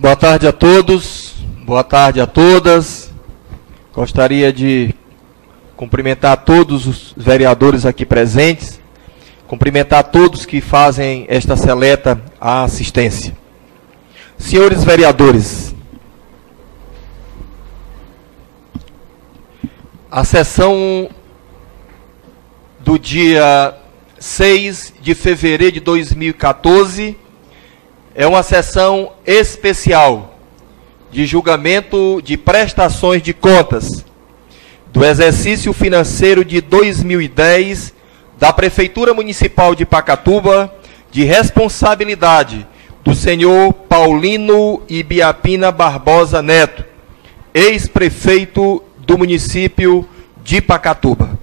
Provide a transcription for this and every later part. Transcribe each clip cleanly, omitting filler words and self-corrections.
Boa tarde a todos, boa tarde a todas. Gostaria de cumprimentar todos os vereadores aqui presentes, cumprimentar todos que fazem esta seleta assistência. Senhores vereadores, a sessão do dia 6 de fevereiro de 2014 é uma sessão especial de julgamento de prestações de contas do exercício financeiro de 2010 da Prefeitura Municipal de Pacatuba, de responsabilidade do senhor Paulino Ibiapina Barbosa Neto, ex-prefeito do município de Pacatuba.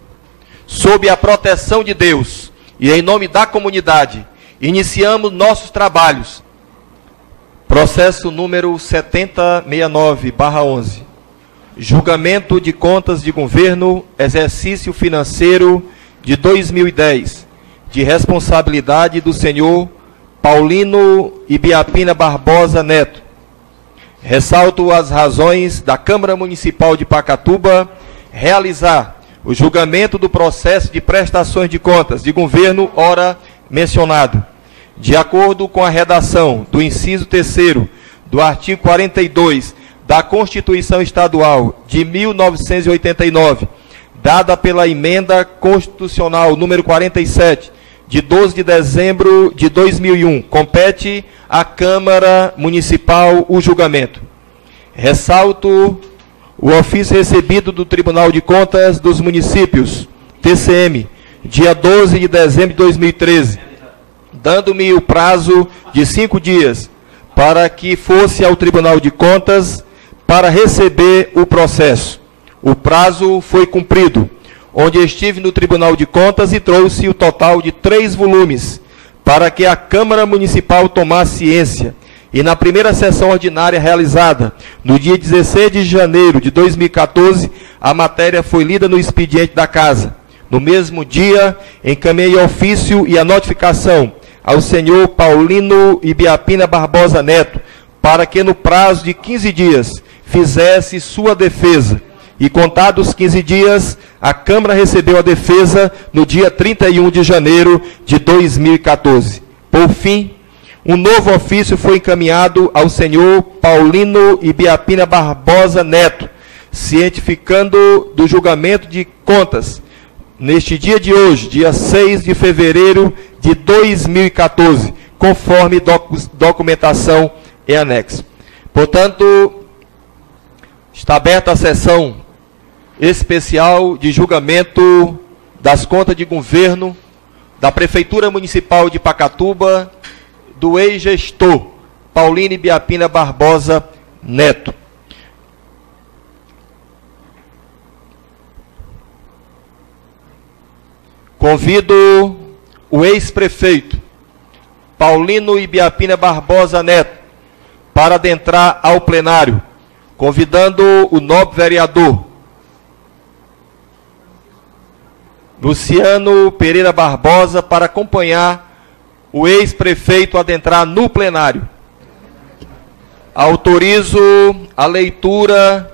Sob a proteção de Deus e em nome da comunidade, iniciamos nossos trabalhos. Processo número 7069/11. Julgamento de contas de governo, exercício financeiro de 2010, de responsabilidade do senhor Paulino Ibiapina Barbosa Neto. Ressalto as razões da Câmara Municipal de Pacatuba realizar o julgamento do processo de prestações de contas de governo ora mencionado, de acordo com a redação do inciso 3º do artigo 42 da Constituição Estadual de 1989, dada pela emenda constitucional número 47, de 12 de dezembro de 2001, compete à Câmara Municipal o julgamento. Ressalto o ofício recebido do Tribunal de Contas dos Municípios, TCM, dia 12 de dezembro de 2013, dando-me o prazo de 5 dias para que fosse ao Tribunal de Contas para receber o processo. O prazo foi cumprido, onde estive no Tribunal de Contas e trouxe o total de 3 volumes para que a Câmara Municipal tomasse ciência. E na primeira sessão ordinária realizada, no dia 16 de janeiro de 2014, a matéria foi lida no expediente da Casa. No mesmo dia, encaminhei ofício e a notificação ao senhor Paulino Ibiapina Barbosa Neto, para que no prazo de 15 dias fizesse sua defesa. E contados 15 dias, a Câmara recebeu a defesa no dia 31 de janeiro de 2014. Por fim, um novo ofício foi encaminhado ao senhor Paulino Ibiapina Barbosa Neto, cientificando do julgamento de contas, neste dia de hoje, dia 6 de fevereiro de 2014, conforme documentação em anexo. Portanto, está aberta a sessão especial de julgamento das contas de governo da Prefeitura Municipal de Pacatuba, do ex-gestor Paulino Ibiapina Barbosa Neto. Convido o ex-prefeito Paulino Ibiapina Barbosa Neto para adentrar ao plenário, convidando o nobre vereador Luciano Pereira Barbosa para acompanhar o ex-prefeito a adentrar no plenário. Autorizo a leitura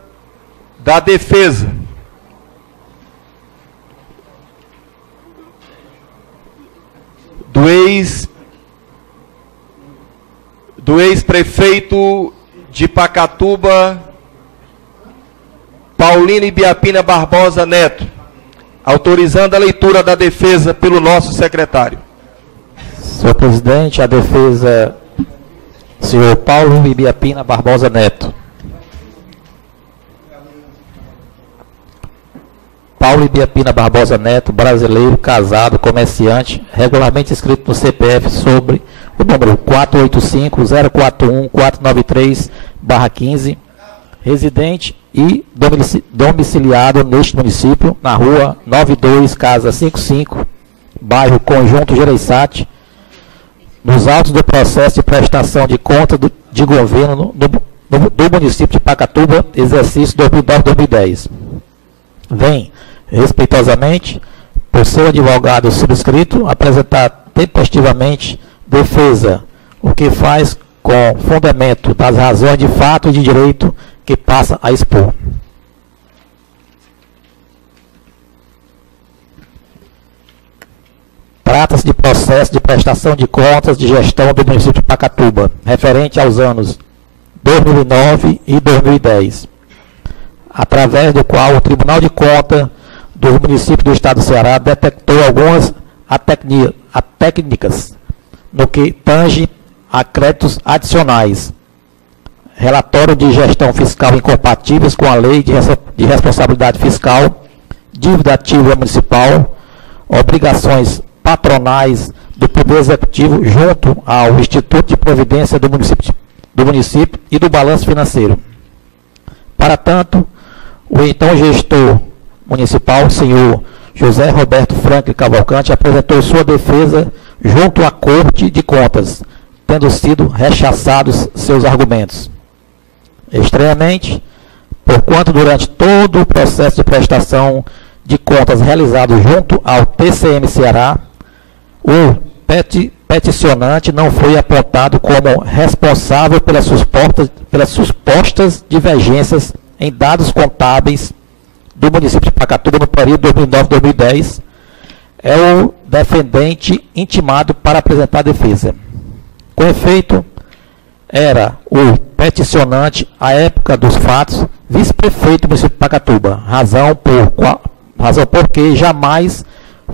da defesa. Do ex-prefeito de Pacatuba, Paulino Ibiapina Barbosa Neto, autorizando a leitura da defesa pelo nosso secretário. Senhor presidente, a defesa, senhor Paulo Ibiapina Barbosa Neto. Paulo Ibiapina Barbosa Neto, brasileiro, casado, comerciante, regularmente inscrito no CPF sobre o número 485-041-493-15, residente e domiciliado neste município, na rua 92, casa 55, bairro Conjunto Gereissati, nos autos do processo de prestação de conta de governo do município de Pacatuba, exercício 2009-2010. Vem, respeitosamente, por seu advogado subscrito, apresentar tempestivamente defesa, o que faz com fundamento das razões de fato e de direito que passa a expor. Trata-se de processo de prestação de contas de gestão do município de Pacatuba, referente aos anos 2009 e 2010, através do qual o Tribunal de Contas do município do Estado do Ceará detectou algumas técnicas no que tange a créditos adicionais, relatório de gestão fiscal incompatíveis com a lei de responsabilidade fiscal, dívida ativa municipal, obrigações patronais do Poder Executivo junto ao Instituto de Previdência do município e do balanço financeiro. Para tanto, o então gestor municipal, senhor José Roberto Franklin Cavalcante, apresentou sua defesa junto à Corte de Contas, tendo sido rechaçados seus argumentos. Estranhamente, porquanto durante todo o processo de prestação de contas realizado junto ao TCM Ceará, o peticionante não foi apontado como responsável pelas supostas divergências em dados contábeis do município de Pacatuba no período 2009-2010, é o defendente intimado para apresentar a defesa. Com efeito, era o peticionante, à época dos fatos, vice-prefeito do município de Pacatuba, razão porque jamais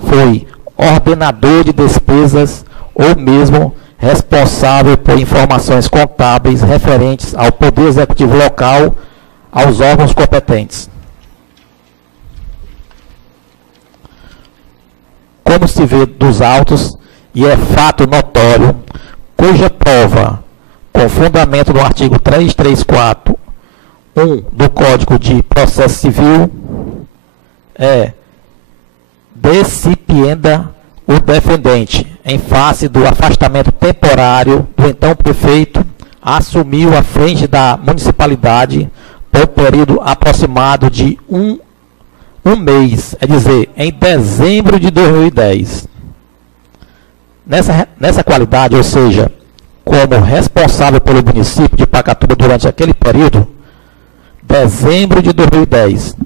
foi ordenador de despesas ou mesmo responsável por informações contábeis referentes ao Poder Executivo local, aos órgãos competentes. Como se vê dos autos, e é fato notório, cuja prova, com fundamento no artigo 334.1 do Código de Processo Civil, é decipienda o defendente, em face do afastamento temporário do então prefeito, assumiu a frente da municipalidade por período aproximado de um mês, é dizer, em dezembro de 2010. Nessa qualidade, ou seja, como responsável pelo município de Pacatuba durante aquele período, dezembro de 2010,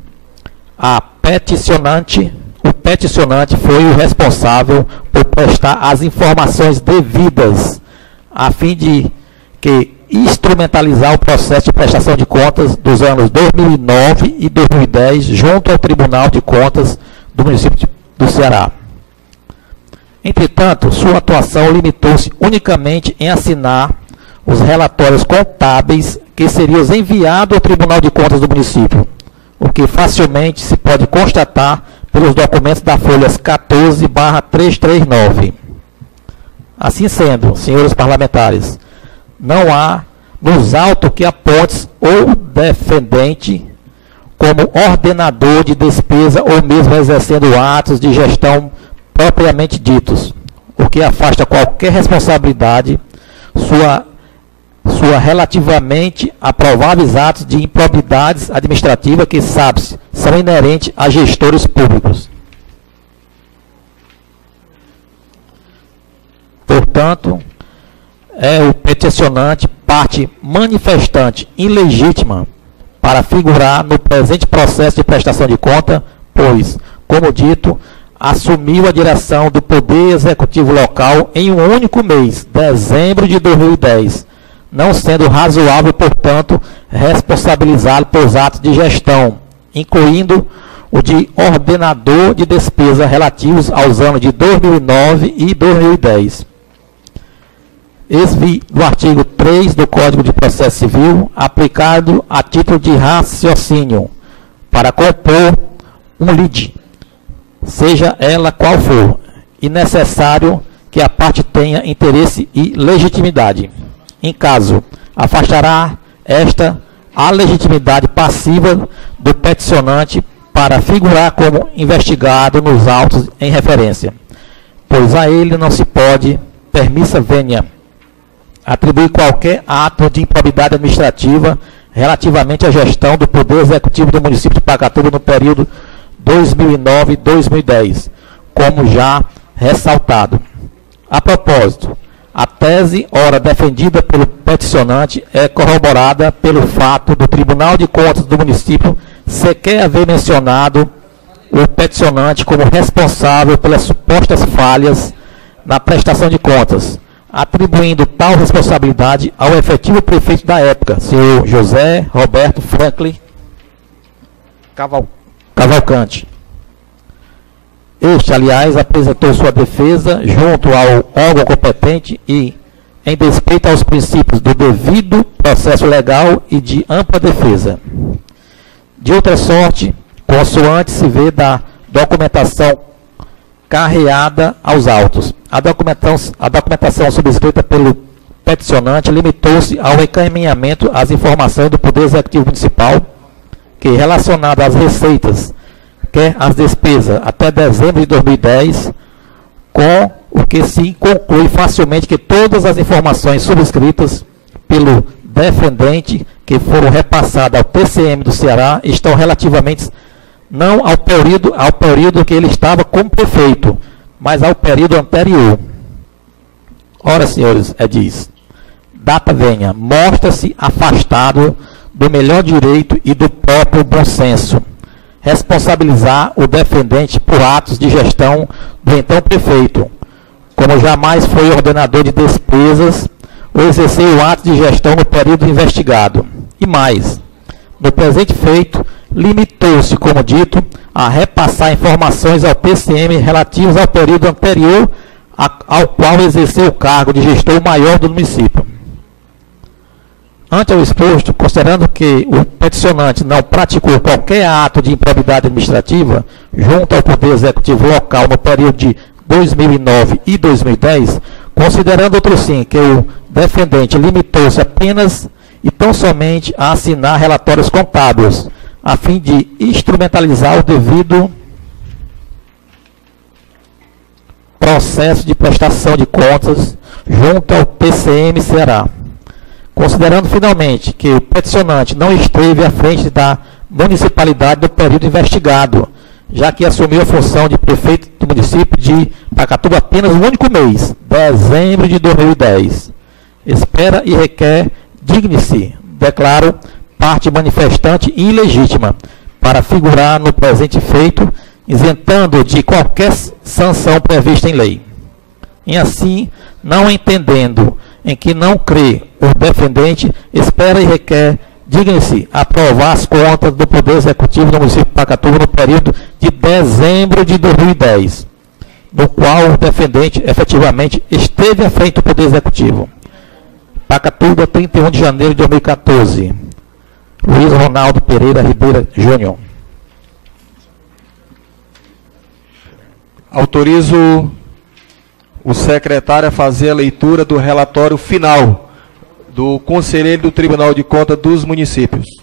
o peticionante foi o responsável por prestar as informações devidas, a fim de que instrumentalizar o processo de prestação de contas dos anos 2009 e 2010 junto ao Tribunal de Contas do município do Ceará. Entretanto, sua atuação limitou-se unicamente em assinar os relatórios contábeis que seriam enviados ao Tribunal de Contas do município, o que facilmente se pode constatar pelos documentos da folhas 14/339. Assim sendo, senhores parlamentares, não há nos autos que aponte o defendente como ordenador de despesa ou mesmo exercendo atos de gestão propriamente ditos, o que afasta qualquer responsabilidade sua relativamente a prováveis atos de improbidades administrativas que, sabe-se, são inerentes a gestores públicos. Portanto, é o peticionante parte manifestante ilegítima para figurar no presente processo de prestação de conta, pois, como dito, assumiu a direção do Poder Executivo local em um único mês, dezembro de 2010, não sendo razoável, portanto, responsabilizá-lo pelos atos de gestão, incluindo o de ordenador de despesa relativos aos anos de 2009 e 2010. Ex-vi do artigo 3 do Código de Processo Civil, aplicado a título de raciocínio, para compor um lide, seja ela qual for, e necessário que a parte tenha interesse e legitimidade. Em caso, afastará esta a legitimidade passiva do peticionante para figurar como investigado nos autos em referência, pois a ele não se pode, permissa venia, atribuir qualquer ato de improbidade administrativa relativamente à gestão do Poder Executivo do município de Pacatuba no período 2009-2010, como já ressaltado. A propósito, A tese, ora defendida pelo peticionante, é corroborada pelo fato do Tribunal de Contas do município sequer haver mencionado o peticionante como responsável pelas supostas falhas na prestação de contas, atribuindo tal responsabilidade ao efetivo prefeito da época, senhor José Roberto Franklin Cavalcante. Este, aliás, apresentou sua defesa junto ao órgão competente e, em despeito aos princípios do devido processo legal e de ampla defesa. De outra sorte, consoante se vê da documentação carreada aos autos. A documentação subscrita pelo peticionante limitou-se ao encaminhamento às informações do Poder Executivo Municipal que, relacionado às receitas, quer as despesas até dezembro de 2010, com o que se conclui facilmente que todas as informações subscritas pelo defendente que foram repassadas ao TCM do Ceará estão relativamente não ao período que ele estava como prefeito, mas ao período anterior. Ora, senhores, diz, data venha, mostra-se afastado do melhor direito e do próprio bom senso responsabilizar o defendente por atos de gestão do então prefeito, como jamais foi ordenador de despesas ou exerceu o ato de gestão no período investigado. E mais, no presente feito, limitou-se, como dito, a repassar informações ao TCM relativas ao período anterior ao qual exerceu o cargo de gestor maior do município. Ante ao exposto, considerando que o peticionante não praticou qualquer ato de improbidade administrativa junto ao Poder Executivo local no período de 2009 e 2010, considerando outro sim que o defendente limitou-se apenas e tão somente a assinar relatórios contábeis, a fim de instrumentalizar o devido processo de prestação de contas junto ao TCM Ceará. Considerando finalmente que o peticionante não esteve à frente da municipalidade no período investigado, já que assumiu a função de prefeito do município de Pacatuba apenas um único mês, dezembro de 2010. Espera e requer, digne-se, declaro, parte manifestante e ilegítima, para figurar no presente feito, isentando de qualquer sanção prevista em lei. E assim, não entendendo em que não crê o defendente, espera e requer, digne-se, aprovar as contas do Poder Executivo do município de Pacatuba no período de dezembro de 2010, no qual o defendente efetivamente esteve à frente do Poder Executivo. Pacatuba, 31 de janeiro de 2014. Luiz Ronaldo Pereira Ribeira Júnior. Autorizo o secretário a fazer a leitura do relatório final do conselheiro do Tribunal de Contas dos Municípios.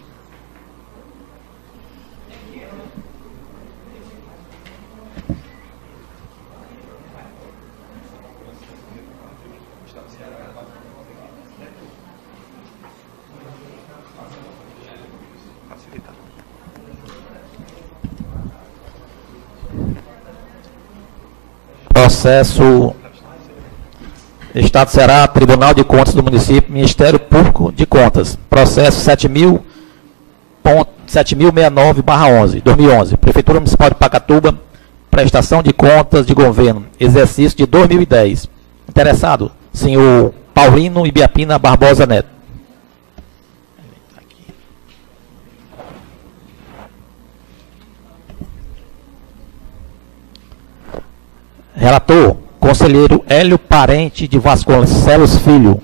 Processo Estado Ceará, Tribunal de Contas do Município, Ministério Público de Contas. Processo 7069/11, 2011. Prefeitura Municipal de Pacatuba, prestação de contas de governo, exercício de 2010. Interessado, senhor Paulino Ibiapina Barbosa Neto. Relator, conselheiro Hélio Parente de Vasconcelos Filho,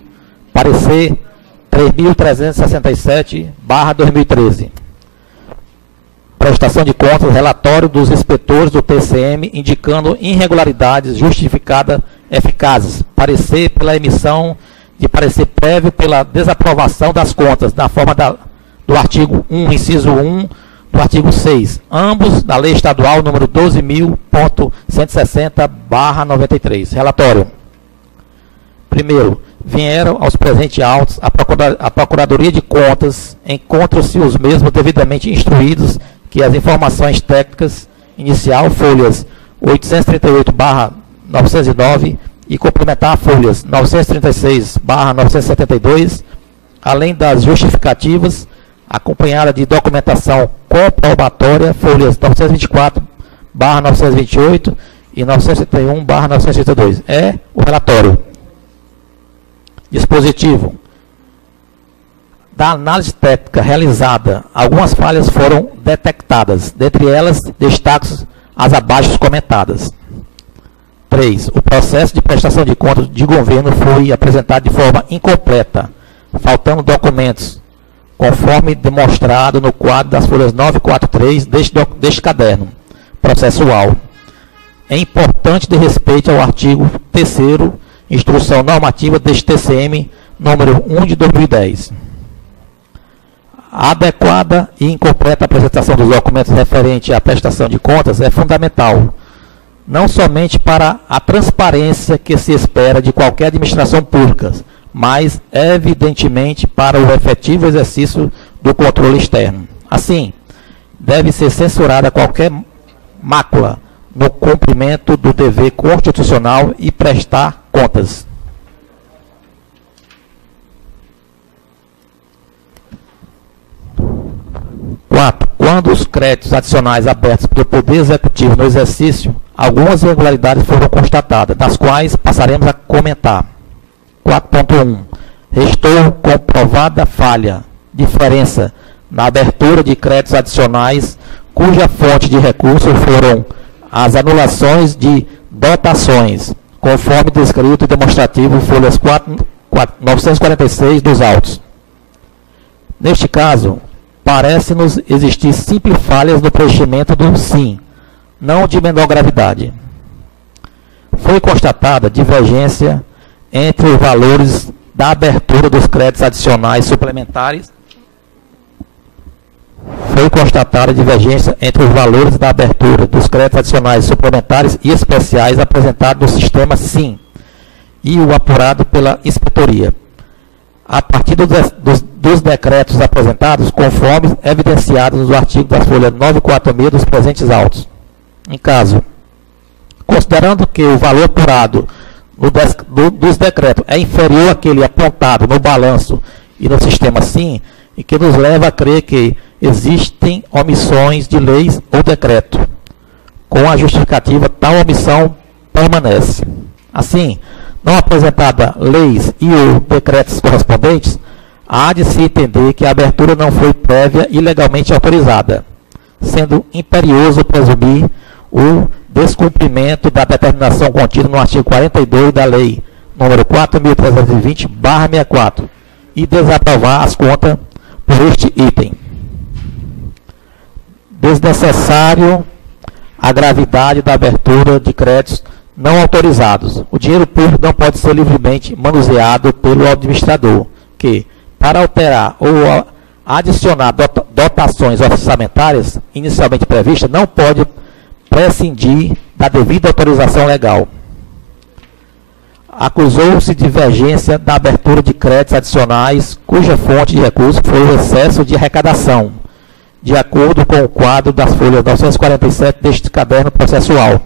parecer 3.367/2013. Prestação de contas, relatório dos inspetores do TCM indicando irregularidades justificadas eficazes. Parecer pela emissão de parecer prévio pela desaprovação das contas, na forma do artigo 1, inciso 1, do artigo 6, ambos da Lei Estadual número 12.160/93. Relatório. Primeiro, vieram aos presentes autos a Procuradoria de Contas, encontram-se os mesmos devidamente instruídos que as informações técnicas inicial, folhas 838/909 e complementar folhas 936/972, além das justificativas, acompanhada de documentação comprobatória, folhas 924/928 e 971/982. É o relatório. Dispositivo. Da análise técnica realizada, algumas falhas foram detectadas. Dentre elas, destaco as abaixo comentadas. 3. O processo de prestação de contas de governo foi apresentado de forma incompleta, faltando documentos, conforme demonstrado no quadro das folhas 943 deste caderno processual. É importante de respeito ao artigo 3º, Instrução Normativa deste TCM, número 1 de 2010. A adequada e incompleta apresentação dos documentos referentes à prestação de contas é fundamental, não somente para a transparência que se espera de qualquer administração pública, mas, evidentemente, para o efetivo exercício do controle externo. Assim, deve ser censurada qualquer mácula no cumprimento do dever constitucional e prestar contas. Quando os créditos adicionais abertos pelo Poder Executivo no exercício, algumas irregularidades foram constatadas, das quais passaremos a comentar. 4.1. Restou comprovada falha, diferença na abertura de créditos adicionais, cuja fonte de recurso foram as anulações de dotações, conforme descrito e demonstrativo, folhas 946 dos autos. Neste caso, parece-nos existir simples falhas no preenchimento do SIM, não de menor gravidade. Foi constatada divergência entre os valores da abertura dos créditos adicionais suplementares. Foi constatada divergência entre os valores da abertura dos créditos adicionais suplementares e especiais apresentados no sistema SIM e o apurado pela inspetoria, a partir dos decretos apresentados, conforme evidenciados no artigo das folhas 946 dos presentes autos. Em caso, considerando que o valor apurado dos decretos é inferior àquele apontado no balanço e no sistema SIM, e que nos leva a crer que existem omissões de leis ou decreto. Com a justificativa, tal omissão permanece. Assim, não apresentada leis e ou decretos correspondentes, há de se entender que a abertura não foi prévia e legalmente autorizada, sendo imperioso presumir o descumprimento da determinação contida no artigo 42 da Lei nº 4.320/64 e desaprovar as contas por este item. Desnecessário a gravidade da abertura de créditos não autorizados. O dinheiro público não pode ser livremente manuseado pelo administrador, que, para alterar ou adicionar dotações orçamentárias inicialmente previstas, não pode prescindir da devida autorização legal. Acusou-se divergência da abertura de créditos adicionais, cuja fonte de recurso foi o excesso de arrecadação, de acordo com o quadro das folhas 947 deste caderno processual.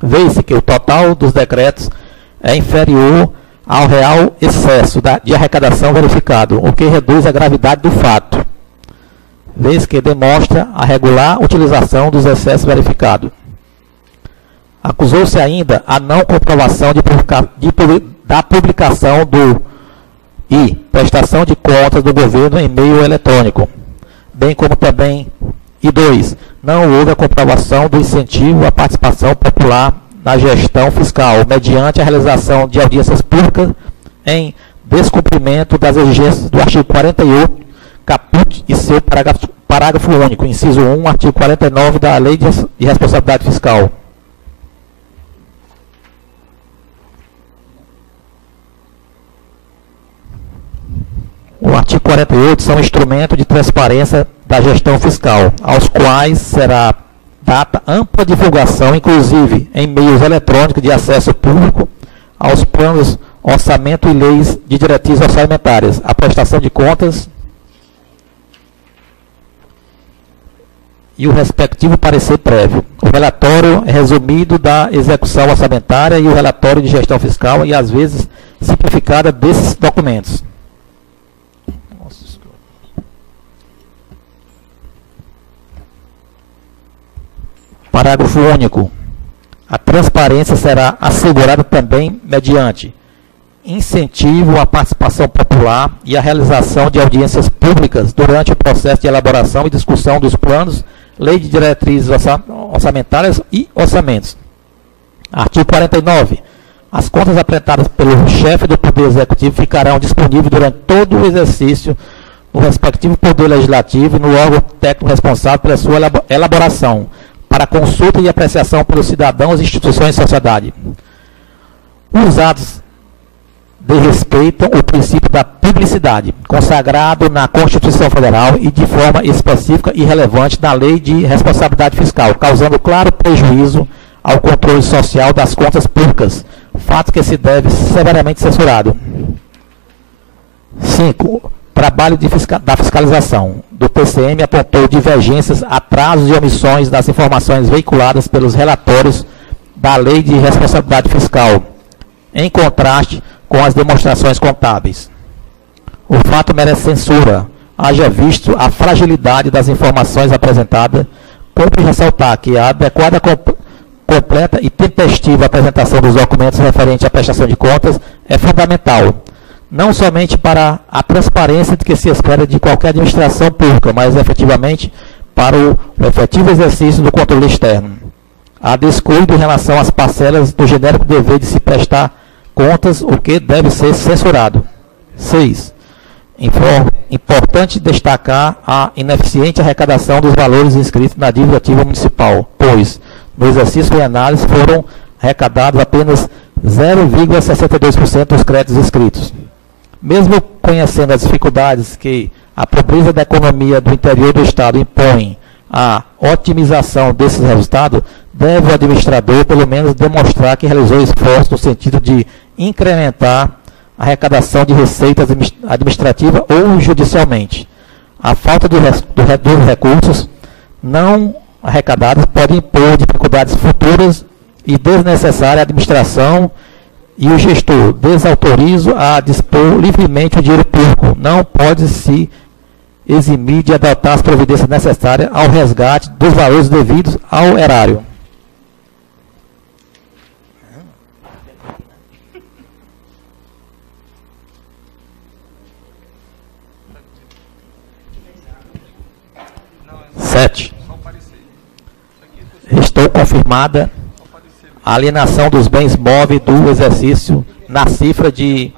Vê-se que o total dos decretos é inferior ao real excesso de arrecadação verificado, o que reduz a gravidade do fato, vez que demonstra a regular utilização dos excessos verificados. Acusou-se ainda a não comprovação da publicação e prestação de contas do governo em meio eletrônico, bem como também, e 2, não houve a comprovação do incentivo à participação popular na gestão fiscal, mediante a realização de audiências públicas em descumprimento das exigências do artigo 48, caput e seu parágrafo único, inciso 1, artigo 49 da Lei de Responsabilidade Fiscal. O artigo 48 são instrumento de transparência da gestão fiscal, aos quais será dada ampla divulgação, inclusive em meios eletrônicos de acesso público, aos planos, orçamento e leis de diretrizes orçamentárias, a prestação de contas e o respectivo parecer prévio. O relatório é resumido da execução orçamentária e o relatório de gestão fiscal e, às vezes, simplificada desses documentos. Parágrafo único. A transparência será assegurada também mediante incentivo à participação popular e à realização de audiências públicas durante o processo de elaboração e discussão dos planos, lei de diretrizes orçamentárias e orçamentos. Artigo 49. As contas apresentadas pelo chefe do Poder Executivo ficarão disponíveis durante todo o exercício no respectivo Poder Legislativo e no órgão técnico responsável pela sua elaboração, para consulta e apreciação pelos cidadãos, instituições e sociedade. Os atos desrespeitam o princípio da publicidade, consagrado na Constituição Federal e de forma específica e relevante na Lei de Responsabilidade Fiscal, causando claro prejuízo ao controle social das contas públicas, fato que se deve severamente censurado. 5. Trabalho da fiscalização do TCM apontou divergências, atrasos e omissões das informações veiculadas pelos relatórios da Lei de Responsabilidade Fiscal, em contraste com as demonstrações contábeis. O fato merece censura, haja visto a fragilidade das informações apresentadas. Cumpre ressaltar que a adequada, completa e tempestiva apresentação dos documentos referentes à prestação de contas é fundamental, não somente para a transparência de que se espera de qualquer administração pública, mas efetivamente para o efetivo exercício do controle externo. Há descuido em relação às parcelas do genérico dever de se prestar contas, o que deve ser censurado. 6. Importante destacar a ineficiente arrecadação dos valores inscritos na dívida ativa municipal, pois, no exercício de análise, foram arrecadados apenas 0,62% dos créditos inscritos. Mesmo conhecendo as dificuldades que a pobreza da economia do interior do Estado impõe à otimização desses resultados, deve o administrador, pelo menos, demonstrar que realizou esforço no sentido de incrementar a arrecadação de receitas administrativa ou judicialmente. A falta dos recursos não arrecadados pode impor dificuldades futuras e desnecessária à administração e o gestor. Desautorizo a dispor livremente o dinheiro público. Não pode se eximir de adotar as providências necessárias ao resgate dos valores devidos ao erário. Sete. Restou confirmada a alienação dos bens móveis do exercício na cifra de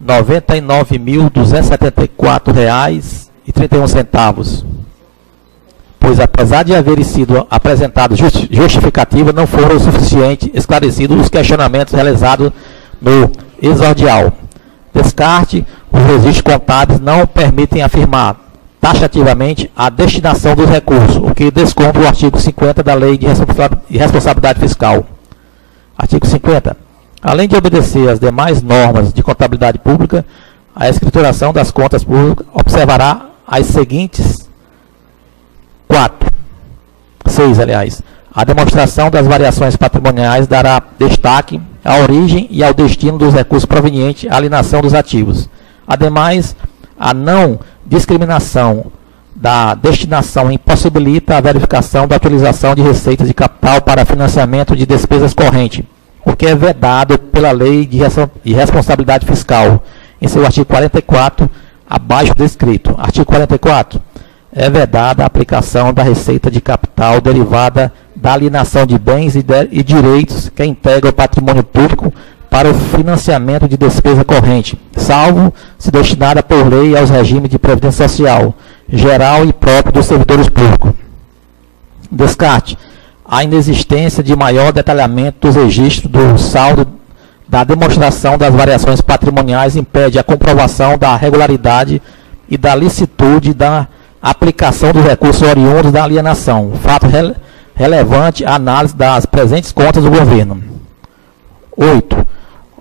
R$ 99.274,31, pois apesar de haverem sido apresentados justificativas, não foram o suficiente esclarecidos os questionamentos realizados no exordial. Descarte, os registros contábeis não permitem afirmar taxativamente a destinação dos recursos, o que desconta o artigo 50 da Lei de Responsabilidade Fiscal. Artigo 50. Além de obedecer às demais normas de contabilidade pública, a escrituração das contas públicas observará as seguintes 6. A demonstração das variações patrimoniais dará destaque à origem e ao destino dos recursos provenientes à alienação dos ativos. Ademais, a não discriminação da destinação impossibilita a verificação da utilização de receitas de capital para financiamento de despesas correntes, o que é vedado pela Lei de Responsabilidade Fiscal, em seu artigo 44, abaixo descrito. Artigo 44. É vedada a aplicação da receita de capital derivada da alienação de bens e direitos que integram o patrimônio público para o financiamento de despesa corrente, salvo se destinada por lei aos regimes de previdência social, geral e próprio dos servidores públicos. Descarte. A inexistência de maior detalhamento dos registros do saldo da demonstração das variações patrimoniais impede a comprovação da regularidade e da licitude da aplicação dos recursos oriundos da alienação, fato relevante à análise das presentes contas do governo. 8.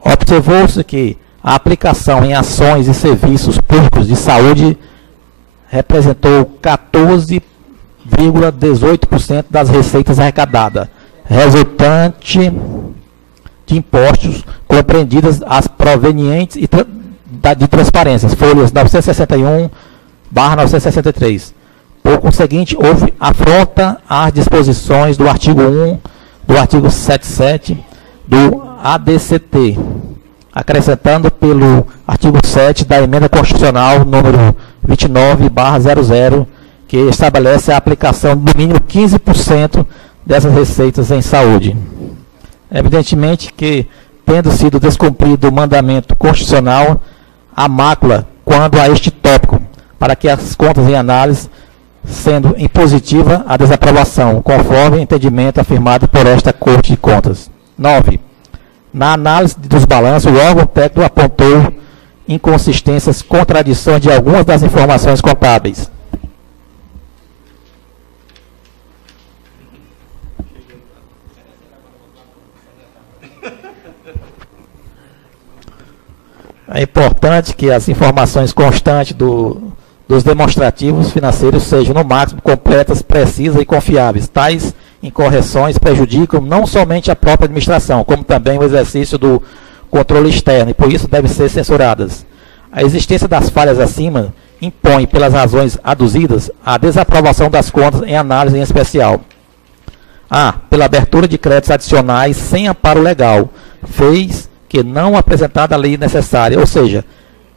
Observou-se que a aplicação em ações e serviços públicos de saúde representou 14 0,18% das receitas arrecadadas, resultante de impostos compreendidas as provenientes de transparências, folhas 961/963. Por conseguinte, houve afronta às disposições do artigo 1, do artigo 77 do ADCT, acrescentando pelo artigo 7 da Emenda Constitucional número 29/00, que estabelece a aplicação de no mínimo 15% dessas receitas em saúde. Evidentemente que, tendo sido descumprido o mandamento constitucional, há mácula quanto a este tópico, para que as contas em análise, sendo impositiva a desaprovação, conforme o entendimento afirmado por esta Corte de Contas. 9. Na análise dos balanços, o órgão técnico apontou inconsistências, contradições de algumas das informações contábeis. É importante que as informações constantes dos demonstrativos financeiros sejam, no máximo, completas, precisas e confiáveis. Tais incorreções prejudicam não somente a própria administração, como também o exercício do controle externo, e por isso devem ser censuradas. A existência das falhas acima impõe, pelas razões aduzidas, a desaprovação das contas em análise em especial. A. Pela abertura de créditos adicionais sem amparo legal, fez que não apresentada a lei necessária, ou seja,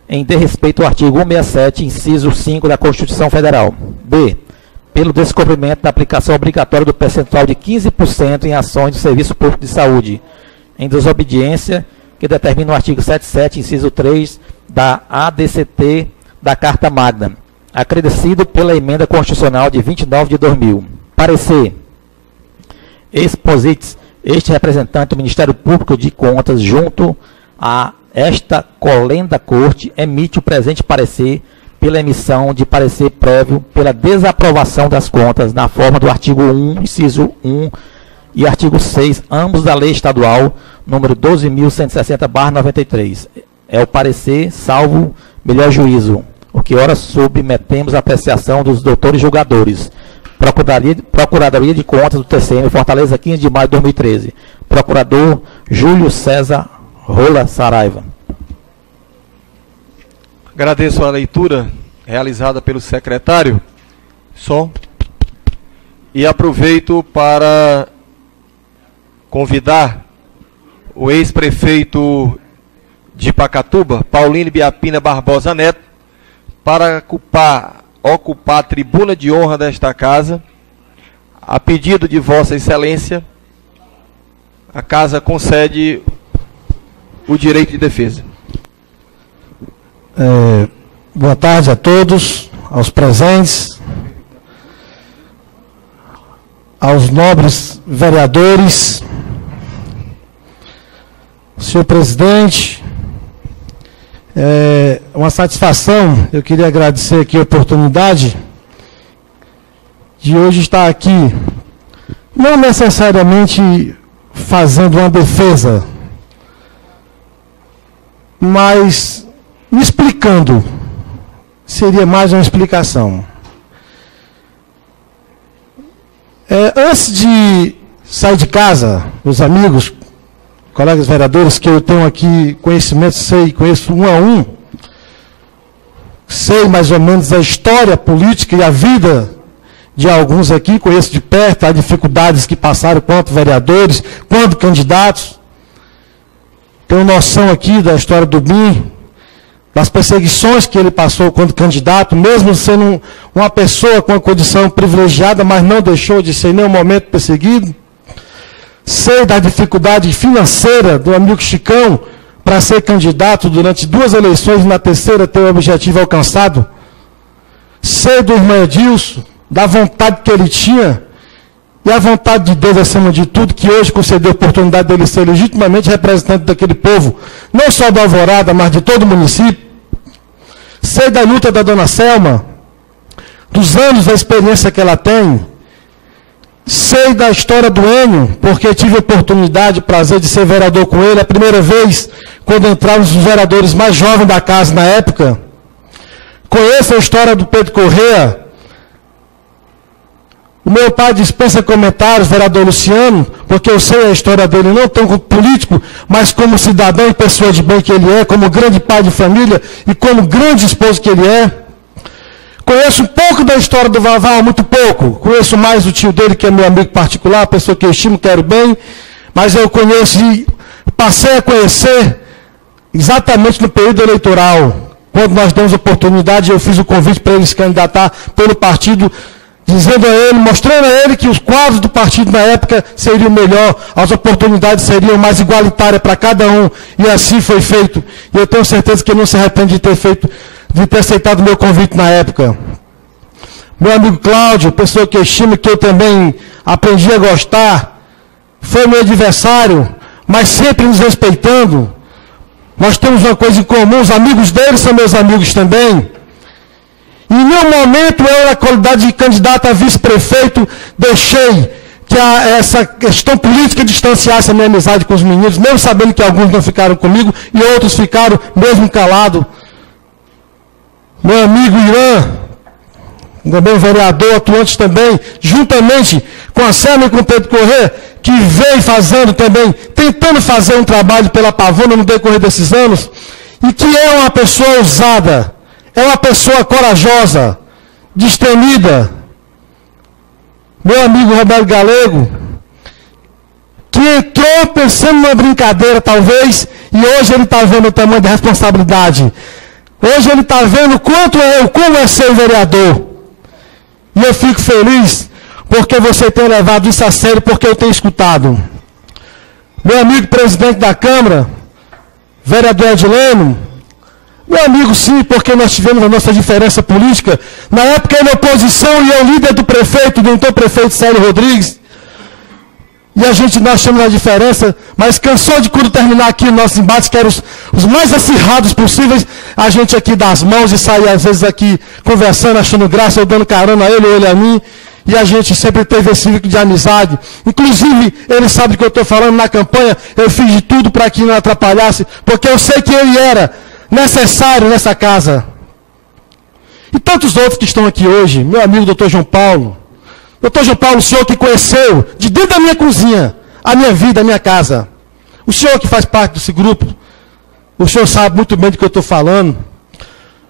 em desrespeito ao artigo 167, inciso 5 da Constituição Federal. B. Pelo descumprimento da aplicação obrigatória do percentual de 15% em ações do Serviço Público de Saúde, em desobediência que determina o artigo 77, inciso 3 da ADCT da Carta Magna, acrescido pela Emenda Constitucional de 29 de 2000. Parecer. Exposites, este representante do Ministério Público de Contas, junto a esta colenda Corte, emite o presente parecer pela emissão de parecer prévio pela desaprovação das contas na forma do artigo 1, inciso 1 e artigo 6, ambos da Lei Estadual número 12.160/93. É o parecer, salvo melhor juízo, o que ora submetemos à apreciação dos doutores julgadores. Procuradoria de Contas do TCM, Fortaleza, 15 de maio de 2013. Procurador Júlio César Rola Saraiva. Agradeço a leitura realizada pelo secretário. E aproveito para convidar o ex-prefeito de Pacatuba, Paulino Biapina Barbosa Neto, para ocupar a tribuna de honra desta casa. A pedido de Vossa Excelência, a casa concede o direito de defesa. Boa tarde a todos, aos presentes, aos nobres vereadores, senhor presidente. É uma satisfação, eu queria agradecer aqui a oportunidade de hoje estar aqui, não necessariamente fazendo uma defesa, mas me explicando, seria mais uma explicação. Antes de sair de casa, meus amigos, colegas vereadores, que eu tenho aqui conhecimento, conheço um a um, sei mais ou menos a história política e a vida de alguns aqui, conheço de perto as dificuldades que passaram quanto vereadores, quanto candidatos. Tenho noção aqui da história do BIM, das perseguições que ele passou quando candidato, mesmo sendo uma pessoa com uma condição privilegiada, mas não deixou de ser em nenhum momento perseguido. Sei da dificuldade financeira do amigo Chicão para ser candidato durante 2 eleições e na terceira ter o objetivo alcançado. Sei do irmão Edilson, da vontade que ele tinha, e a vontade de Deus acima de tudo, que hoje concedeu a oportunidade dele ser legitimamente representante daquele povo, não só da Alvorada, mas de todo o município. Sei da luta da dona Selma, dos anos da experiência que ela tem. Sei da história do Enio, porque tive a oportunidade e prazer de ser vereador com ele, a primeira vez, quando entraram os vereadores mais jovens da casa na época. Conheço a história do Pedro Corrêa, meu pai dispensa comentários, vereador Luciano, porque eu sei a história dele, não tão como político, mas como cidadão e pessoa de bem que ele é, como grande pai de família e como grande esposo que ele é. Conheço um pouco da história do Vavá, muito pouco. Conheço mais o tio dele, que é meu amigo particular, pessoa que eu estimo, quero bem, mas eu conheço e passei a conhecer exatamente no período eleitoral, quando nós demos oportunidade, eu fiz o convite para ele se candidatar pelo partido, dizendo a ele, mostrando a ele que os quadros do partido na época seriam melhor, as oportunidades seriam mais igualitárias para cada um, e assim foi feito. E eu tenho certeza que ele não se arrepende de ter aceitado o meu convite na época. Meu amigo Cláudio, pessoa que eu estimo, que eu também aprendi a gostar, foi meu adversário, mas sempre nos respeitando. Nós temos uma coisa em comum, os amigos dele são meus amigos também. E em nenhum momento eu, na qualidade de candidato a vice-prefeito, deixei que essa questão política distanciasse a minha amizade com os meninos, mesmo sabendo que alguns não ficaram comigo e outros ficaram mesmo calados. Meu amigo Irã, também vereador, atuante também, juntamente com a Selma e com o Pedro Corrêa, que veio fazendo também, tentando fazer um trabalho pela Pavuna no decorrer desses anos, e que é uma pessoa ousada, é uma pessoa corajosa, destemida. Meu amigo Roberto Galego, que entrou pensando numa brincadeira talvez, e hoje ele está vendo o tamanho da responsabilidade. Hoje ele está vendo como é ser vereador. E eu fico feliz porque você tem levado isso a sério, porque eu tenho escutado. Meu amigo presidente da Câmara, vereador Edileno, meu amigo sim, porque nós tivemos a nossa diferença política. Na época ele oposição e eu líder do prefeito, do então prefeito Célio Rodrigues. E nós temos a diferença, mas cansou de quando terminar aqui o nosso embate, que eram os mais acirrados possíveis, a gente aqui dá as mãos e sair às vezes aqui conversando, achando graça, eu dando carona a ele ou ele a mim, e a gente sempre teve esse ciclo de amizade. Inclusive, ele sabe que eu estou falando na campanha, eu fiz de tudo para que não atrapalhasse, porque eu sei que ele era necessário nessa casa. E tantos outros que estão aqui hoje, meu amigo doutor João Paulo. Doutor João Paulo, o senhor que conheceu, de dentro da minha cozinha, a minha vida, a minha casa. O senhor que faz parte desse grupo, o senhor sabe muito bem do que eu estou falando.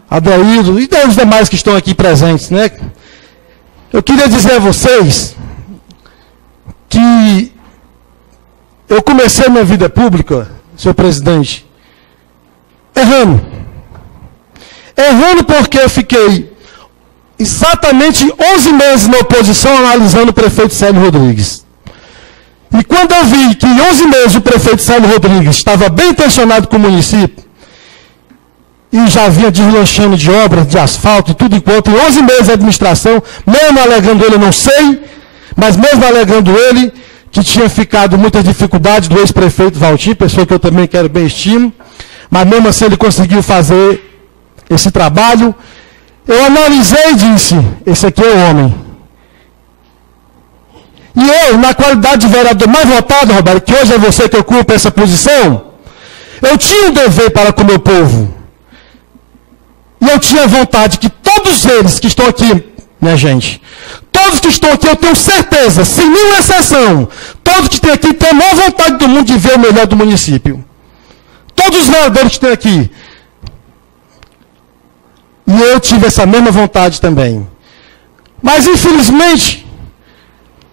Adeildo e os demais que estão aqui presentes, né? Eu queria dizer a vocês que eu comecei a minha vida pública, senhor presidente, errando. Errando porque eu fiquei exatamente 11 meses na oposição analisando o prefeito Célio Rodrigues. E quando eu vi que em 11 meses o prefeito Célio Rodrigues estava bem intencionado com o município, e já vinha deslanchando de obras, de asfalto e tudo enquanto, em 11 meses de administração, mesmo alegando ele, eu não sei, mas mesmo alegando ele, que tinha ficado muitas dificuldades do ex-prefeito Valtinho, pessoa que eu também quero bem estimo, mas mesmo assim ele conseguiu fazer esse trabalho. Eu analisei e disse, esse aqui é o homem. E eu, na qualidade de vereador mais votado, Roberto, que hoje é você que ocupa essa posição, eu tinha um dever para com o meu povo. E eu tinha vontade que todos eles que estão aqui, minha gente, todos que estão aqui, eu tenho certeza, sem nenhuma exceção, todos que estão aqui têm a maior vontade do mundo de ver o melhor do município. Todos os vereadores que estão aqui. E eu tive essa mesma vontade também. Mas, infelizmente,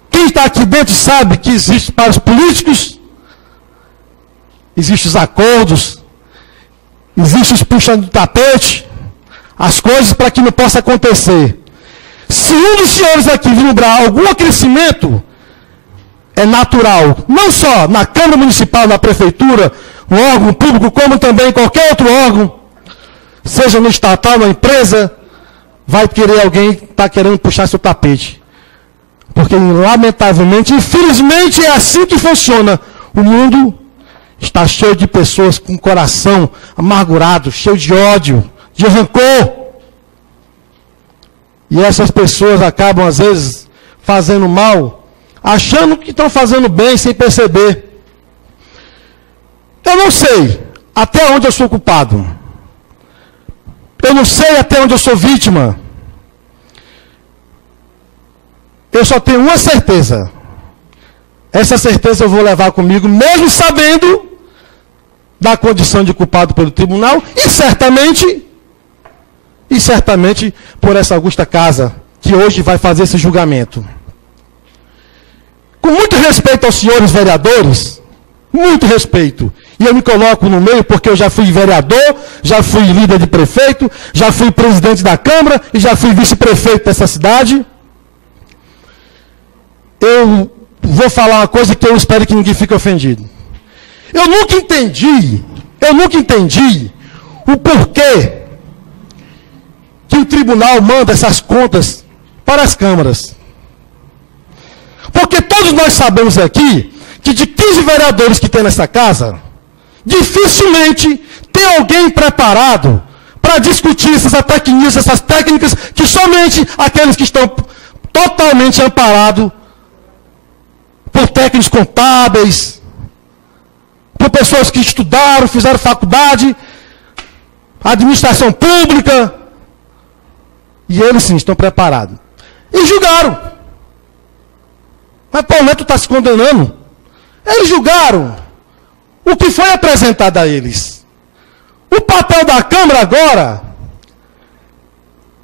quem está aqui dentro sabe que existe para os políticos, existem os acordos, existem os puxando do tapete, as coisas para que não possa acontecer. Se um dos senhores aqui vislumbrar algum crescimento, é natural, não só na Câmara Municipal, na Prefeitura, no órgão público, como também em qualquer outro órgão, seja no estatal, na empresa, vai querer alguém que está querendo puxar seu tapete. Porque, lamentavelmente, infelizmente, é assim que funciona. O mundo está cheio de pessoas com coração amargurado, cheio de ódio, de rancor. E essas pessoas acabam, às vezes, fazendo mal, achando que estão fazendo bem, sem perceber. Eu não sei até onde eu sou culpado. Eu não sei até onde eu sou vítima. eu só tenho uma certeza. Essa certeza eu vou levar comigo, mesmo sabendo da condição de culpado pelo tribunal, e certamente por essa augusta casa, que hoje vai fazer esse julgamento. Com muito respeito aos senhores vereadores, muito respeito, e eu me coloco no meio porque eu já fui vereador, já fui líder de prefeito, já fui presidente da Câmara e já fui vice-prefeito dessa cidade. Eu vou falar uma coisa que eu espero que ninguém fique ofendido. Eu nunca entendi o porquê que o tribunal manda essas contas para as câmaras. Porque todos nós sabemos aqui que de 15 vereadores que tem nessa casa, dificilmente tem alguém preparado para discutir essas técnicas que somente aqueles que estão totalmente amparados por técnicos contábeis, por pessoas que estudaram, fizeram faculdade, administração pública, e eles sim estão preparados. E julgaram. Mas, pô, não é tu está se condenando? Eles julgaram o que foi apresentado a eles. O papel da Câmara agora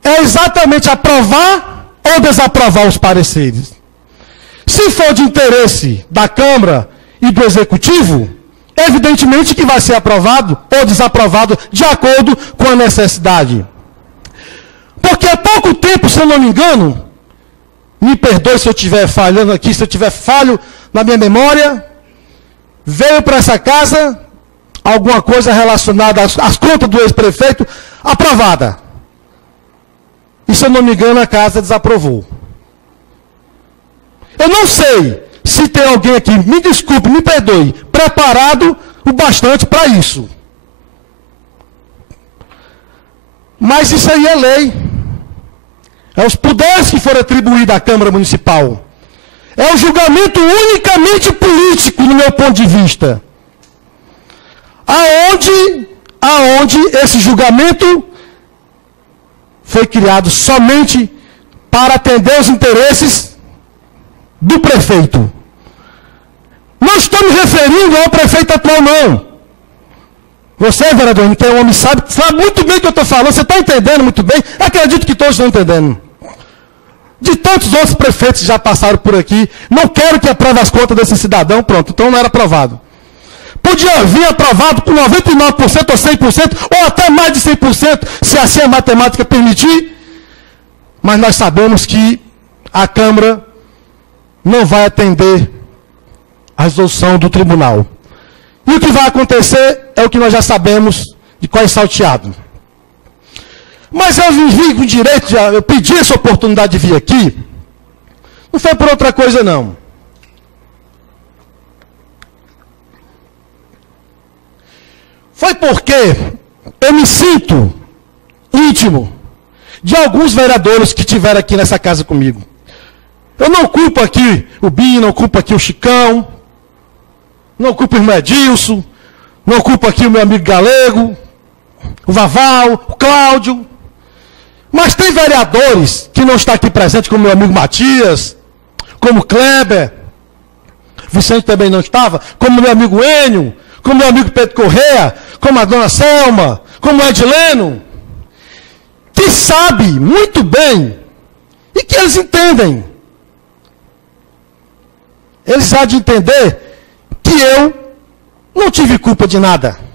é exatamente aprovar ou desaprovar os pareceres. Se for de interesse da Câmara e do Executivo, evidentemente que vai ser aprovado ou desaprovado de acordo com a necessidade. Porque há pouco tempo, se eu não me engano, me perdoe se eu estiver falhando aqui, se eu estiver falho na minha memória, veio para essa casa alguma coisa relacionada às contas do ex-prefeito aprovada. E se eu não me engano, a casa desaprovou. Eu não sei se tem alguém aqui, me desculpe, me perdoe, preparado o bastante para isso. Mas isso aí é lei. É os poderes que foram atribuídos à Câmara Municipal. É um julgamento unicamente político, no meu ponto de vista. Aonde esse julgamento foi criado somente para atender os interesses do prefeito. Não estou me referindo ao prefeito atual, não. Você, vereador, que é um homem sabe muito bem o que eu estou falando, você está entendendo muito bem, acredito que todos estão entendendo. De tantos outros prefeitos que já passaram por aqui, não quero que aprove as contas desse cidadão, pronto, então não era aprovado. Podia vir aprovado com 99% ou 100%, ou até mais de 100%, se assim a matemática permitir, mas nós sabemos que a Câmara não vai atender a resolução do tribunal. E o que vai acontecer é o que nós já sabemos de qual é salteado. Mas eu vim com direito, eu pedi essa oportunidade de vir aqui, não foi por outra coisa não. Foi porque eu me sinto íntimo de alguns vereadores que estiveram aqui nessa casa comigo. Eu não culpo aqui o Binho, não culpo aqui o Chicão, não culpo o irmão Edilson, não culpo aqui o meu amigo Galego, o Vaval, o Cláudio. Mas tem vereadores que não estão aqui presentes, como meu amigo Matias, como Kleber, Vicente também não estava, como meu amigo Enio, como meu amigo Pedro Correia, como a dona Selma, como o Edileno, que sabe muito bem e que eles entendem. Eles há de entender que eu não tive culpa de nada.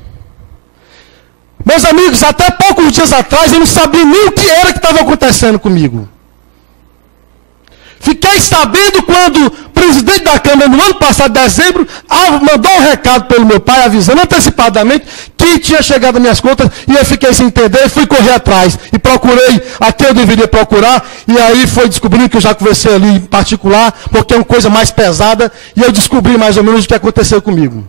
Meus amigos, até poucos dias atrás eu não sabia nem o que era que estava acontecendo comigo. Fiquei sabendo quando o presidente da Câmara, no ano passado, de dezembro, mandou um recado pelo meu pai, avisando antecipadamente que tinha chegado as minhas contas, e eu fiquei sem entender, fui correr atrás, e procurei até eu deveria procurar, e aí foi descobrindo que eu já conversei ali em particular, porque é uma coisa mais pesada, e eu descobri mais ou menos o que aconteceu comigo.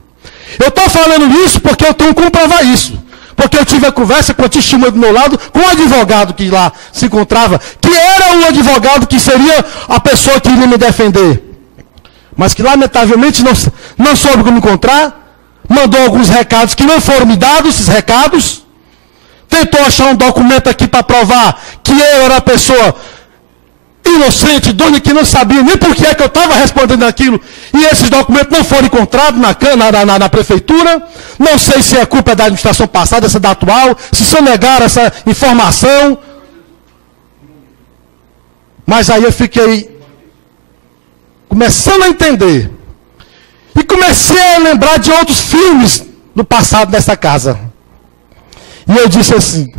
Eu estou falando isso porque eu tenho que comprovar isso. Porque eu tive a conversa com a testemunha do meu lado, com o advogado que lá se encontrava, que era o advogado que seria a pessoa que iria me defender. Mas que lamentavelmente não soube como encontrar, mandou alguns recados que não foram me dados, esses recados, tentou achar um documento aqui para provar que eu era a pessoa inocente, dono que não sabia nem por que é que eu estava respondendo aquilo, e esses documentos não foram encontrados na prefeitura. Não sei se a culpa é da administração passada, essa da atual, se sonegaram essa informação. Mas aí eu fiquei começando a entender. E comecei a lembrar de outros filmes do passado dessa casa. E eu disse assim,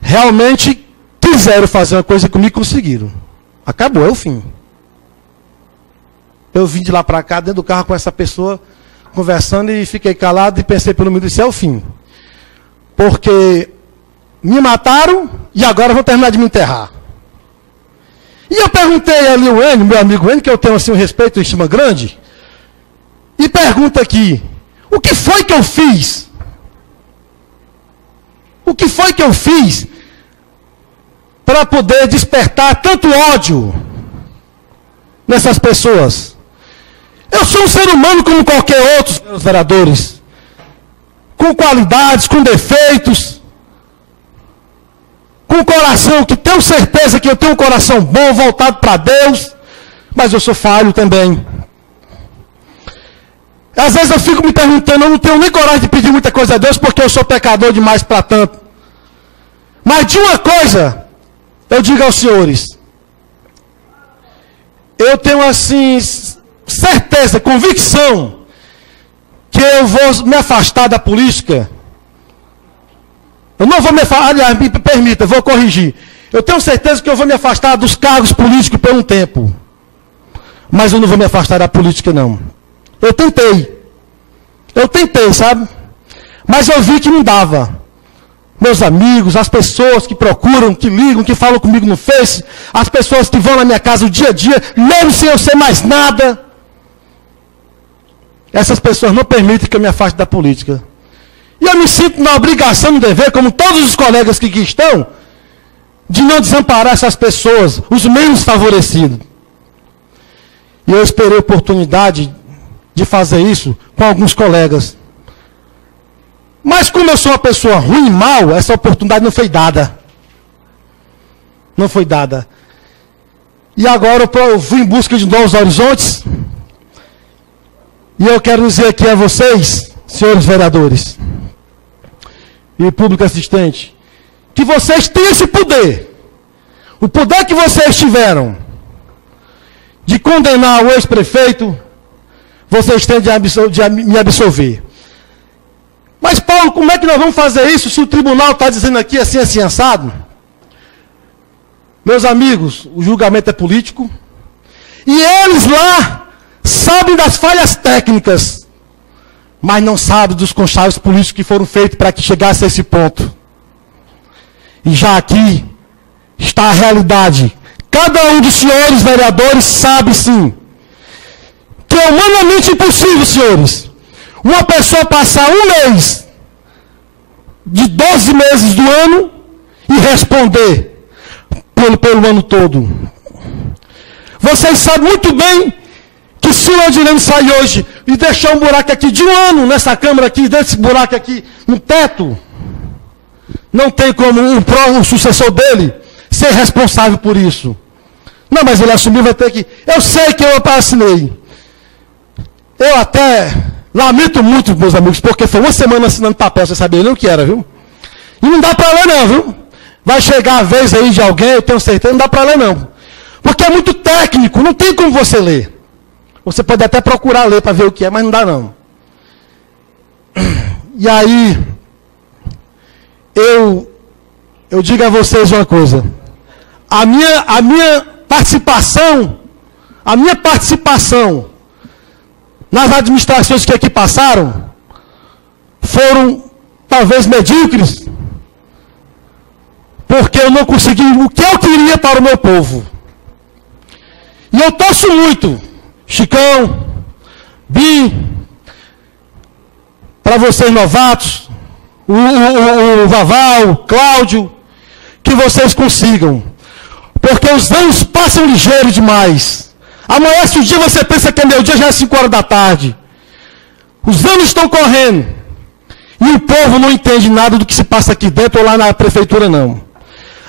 realmente quiseram fazer uma coisa comigo e conseguiram. Acabou, é o fim. Eu vim de lá para cá, dentro do carro com essa pessoa, conversando, e fiquei calado e pensei pelo menos, isso é o fim. Porque me mataram e agora vão terminar de me enterrar. E eu perguntei ali o Enio, meu amigo Enio, que eu tenho assim um respeito e estima grande, e pergunto aqui, o que foi que eu fiz? O que foi que eu fiz para poder despertar tanto ódio nessas pessoas? Eu sou um ser humano como qualquer outro, senhores vereadores, com qualidades, com defeitos, com um coração que tenho certeza que eu tenho um coração bom, voltado para Deus, mas eu sou falho também. Às vezes eu fico me perguntando, eu não tenho nem coragem de pedir muita coisa a Deus, porque eu sou pecador demais para tanto. Mas de uma coisa, eu digo aos senhores, eu tenho assim, certeza, convicção, que eu vou me afastar da política. Eu não vou me afastar, aliás, me permita, eu vou corrigir. Eu tenho certeza que eu vou me afastar dos cargos políticos por um tempo. Mas eu não vou me afastar da política, não. Eu tentei, sabe? Mas eu vi que não dava. Meus amigos, as pessoas que procuram, que ligam, que falam comigo no Face, as pessoas que vão na minha casa o dia a dia, mesmo sem eu ser mais nada, essas pessoas não permitem que eu me afaste da política. E eu me sinto na obrigação, no dever, como todos os colegas que aqui estão, de não desamparar essas pessoas, os menos favorecidos. E eu esperei a oportunidade de fazer isso com alguns colegas. Mas como eu sou uma pessoa ruim e mal, essa oportunidade não foi dada. Não foi dada. E agora eu fui em busca de novos horizontes. E eu quero dizer aqui a vocês, senhores vereadores e público assistente, que vocês têm esse poder. O poder que vocês tiveram de condenar o ex-prefeito, vocês têm de me absolver. Mas, Paulo, como é que nós vamos fazer isso se o tribunal está dizendo aqui assim, assim, assado? Meus amigos, o julgamento é político. E eles lá sabem das falhas técnicas, mas não sabem dos conchaves políticos que foram feitos para que chegasse a esse ponto. E já aqui está a realidade. Cada um dos senhores vereadores sabe, sim, que é humanamente impossível, senhores, uma pessoa passar um mês de 12 meses do ano e responder pelo ano todo. Vocês sabem muito bem que se o Odilene sair hoje e deixar um buraco aqui de um ano nessa Câmara aqui, desse buraco aqui no teto, não tem como o sucessor dele ser responsável por isso. Não, mas ele assumiu, vai ter que... Eu sei que eu assinei. Eu até lamento muito, meus amigos, porque foi uma semana assinando papel, você sabia nem o que era, viu? E não dá para ler não, viu? Vai chegar a vez aí de alguém, eu tenho certeza, não dá para ler não. Porque é muito técnico, não tem como você ler. Você pode até procurar ler para ver o que é, mas não dá não. E aí, eu digo a vocês uma coisa. A minha participação nas administrações que aqui passaram foram talvez medíocres, porque eu não consegui o que eu queria para o meu povo. E eu torço muito, Chicão, Bim, para vocês novatos, o Vaval, Cláudio, que vocês consigam. Porque os anos passam ligeiro demais. Amanhece o dia, você pensa que é meu dia, já é 5 horas da tarde. Os anos estão correndo. E o povo não entende nada do que se passa aqui dentro ou lá na prefeitura, não.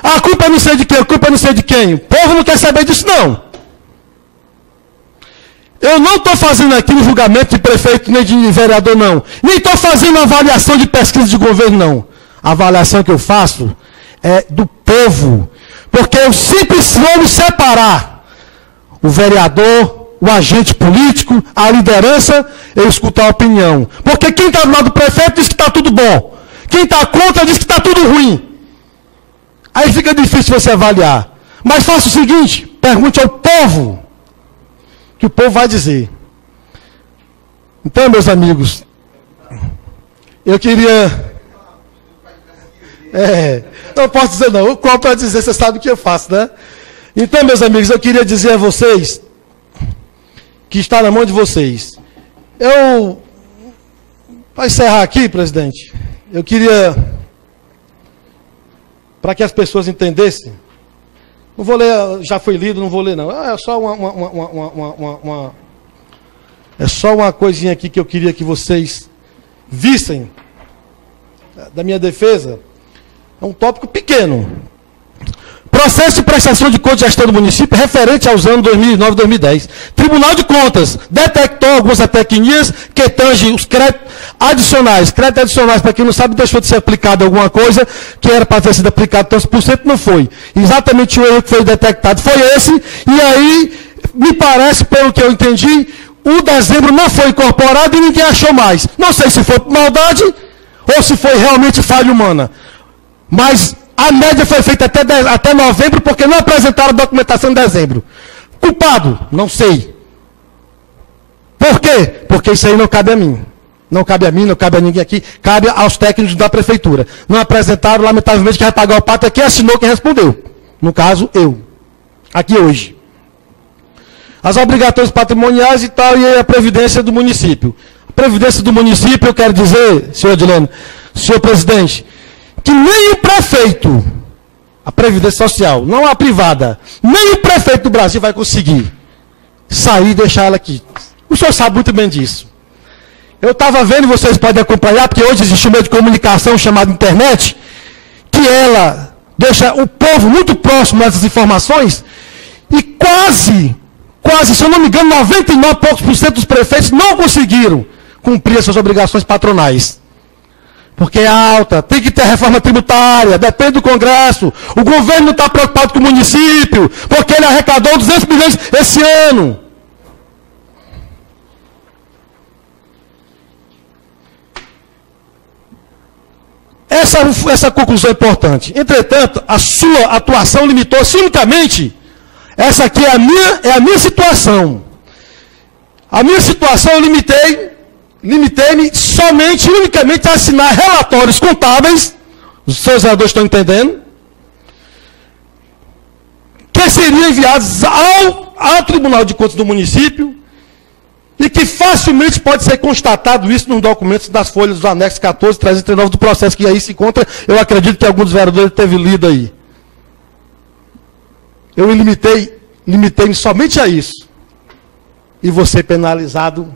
A culpa é não sei de quem, a culpa é não sei de quem. O povo não quer saber disso, não. Eu não estou fazendo aqui um julgamento de prefeito nem de vereador, não. Nem estou fazendo uma avaliação de pesquisa de governo, não. A avaliação que eu faço é do povo. Porque eu sempre vou me separar. O vereador, o agente político, a liderança, eu escuto a opinião. Porque quem está do lado do prefeito diz que está tudo bom. Quem está contra diz que está tudo ruim. Aí fica difícil você avaliar. Mas faça o seguinte, pergunte ao povo. Que o povo vai dizer. Então, meus amigos, eu queria... não posso dizer não, o qual para dizer, você sabe o que eu faço, né? Então, meus amigos, eu queria dizer a vocês, que está na mão de vocês. Para encerrar aqui, presidente, eu queria, para que as pessoas entendessem, não vou ler, já foi lido, não vou ler não, é só uma coisinha aqui que eu queria que vocês vissem, da minha defesa. É um tópico pequeno. Processo de prestação de contas de gestão do município referente aos anos 2009 e 2010. Tribunal de Contas detectou algumas tecnias que tangem os créditos adicionais. Créditos adicionais, para quem não sabe, deixou de ser aplicado alguma coisa que era para ter sido aplicado tantos por cento, não foi. Exatamente o erro que foi detectado foi esse. E aí, me parece, pelo que eu entendi, o dezembro não foi incorporado e ninguém achou mais. Não sei se foi por maldade ou se foi realmente falha humana. Mas a média foi feita até novembro, porque não apresentaram a documentação em dezembro. Culpado? Não sei. Por quê? Porque isso aí não cabe a mim. Não cabe a mim, não cabe a ninguém aqui. Cabe aos técnicos da prefeitura. Não apresentaram, lamentavelmente, quem vai pagar o pato aqui, assinou quem respondeu. No caso, eu. Aqui hoje. As obrigações patrimoniais e tal, e a previdência do município. A previdência do município, eu quero dizer, senhor Adilano, senhor presidente, que nem o prefeito, a Previdência Social, não a privada, nem o prefeito do Brasil vai conseguir sair e deixar ela aqui. O senhor sabe muito bem disso. Eu estava vendo, vocês podem acompanhar, porque hoje existe um meio de comunicação chamado internet, que ela deixa o povo muito próximo dessas informações, e quase, se eu não me engano, 99 poucos por cento dos prefeitos não conseguiram cumprir essas obrigações patronais. Porque é alta, tem que ter reforma tributária, depende do Congresso. O governo não está preocupado com o município, porque ele arrecadou 200 milhões esse ano. Essa conclusão é importante. Entretanto, a sua atuação limitou-se unicamente. Essa aqui é a minha situação. A minha situação eu limitei-me somente, unicamente, a assinar relatórios contábeis, os seus vereadores estão entendendo, que seriam enviados ao Tribunal de Contas do município, e que facilmente pode ser constatado isso nos documentos das folhas dos anexos 14 e 339 do processo que aí se encontra. Eu acredito que alguns vereadores teve lido aí. Eu limitei-me somente a isso. E vou ser penalizado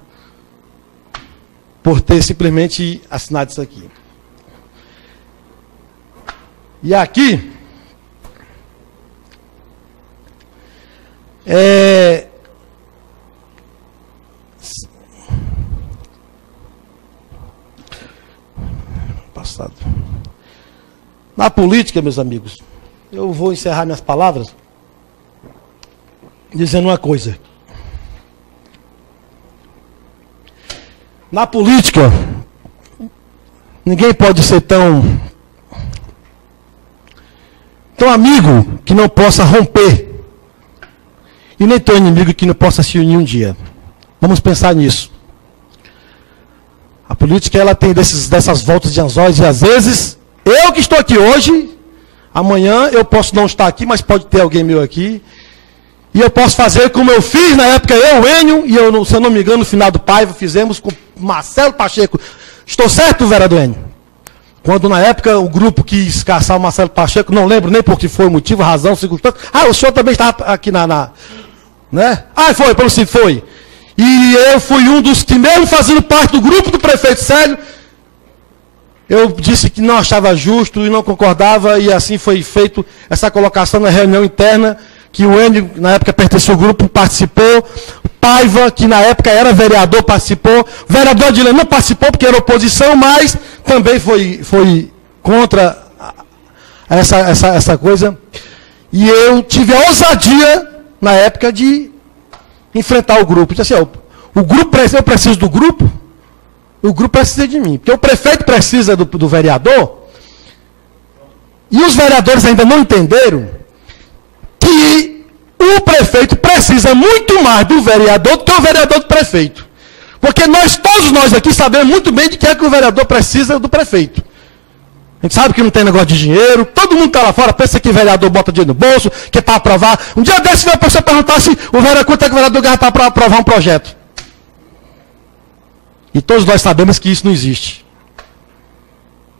por ter simplesmente assinado isso aqui. E aqui, passado. Na política, meus amigos, eu vou encerrar minhas palavras dizendo uma coisa. Na política, ninguém pode ser tão amigo que não possa romper. E nem tão inimigo que não possa se unir um dia. Vamos pensar nisso. A política, ela tem dessas voltas de anzóis, e às vezes, eu que estou aqui hoje, amanhã eu posso não estar aqui, mas pode ter alguém meu aqui. E eu posso fazer como eu fiz na época, eu, Enio, e eu, se eu não me engano, no final do Paiva, fizemos com Marcelo Pacheco. Estou certo, vereador Enio? Quando na época o grupo quis caçar o Marcelo Pacheco, não lembro nem por que foi o motivo, razão, circunstância. O senhor também estava aqui né? Foi, pelo sim, foi. E eu fui um dos que, mesmo fazendo parte do grupo do prefeito Célio, Eu disse que não achava justo e não concordava, e assim foi feito essa colocação na reunião interna, que o Enio, na época pertencia ao grupo, participou. Paiva, que na época era vereador, participou. O vereador Adilene não participou porque era oposição, mas também foi contra essa coisa. E eu tive a ousadia, na época, de enfrentar o grupo. Disse assim, o grupo, eu preciso do grupo, o grupo precisa de mim. Porque o prefeito precisa do vereador, e os vereadores ainda não entenderam que o prefeito precisa muito mais do vereador do que o vereador do prefeito. Porque todos nós aqui sabemos muito bem de que é que o vereador precisa do prefeito. A gente sabe que não tem negócio de dinheiro, todo mundo está lá fora, pensa que o vereador bota dinheiro no bolso, que é para aprovar. Um dia desse vai a pessoa perguntar se o vereador, quanto é que o vereador ganha para aprovar um projeto. E todos nós sabemos que isso não existe.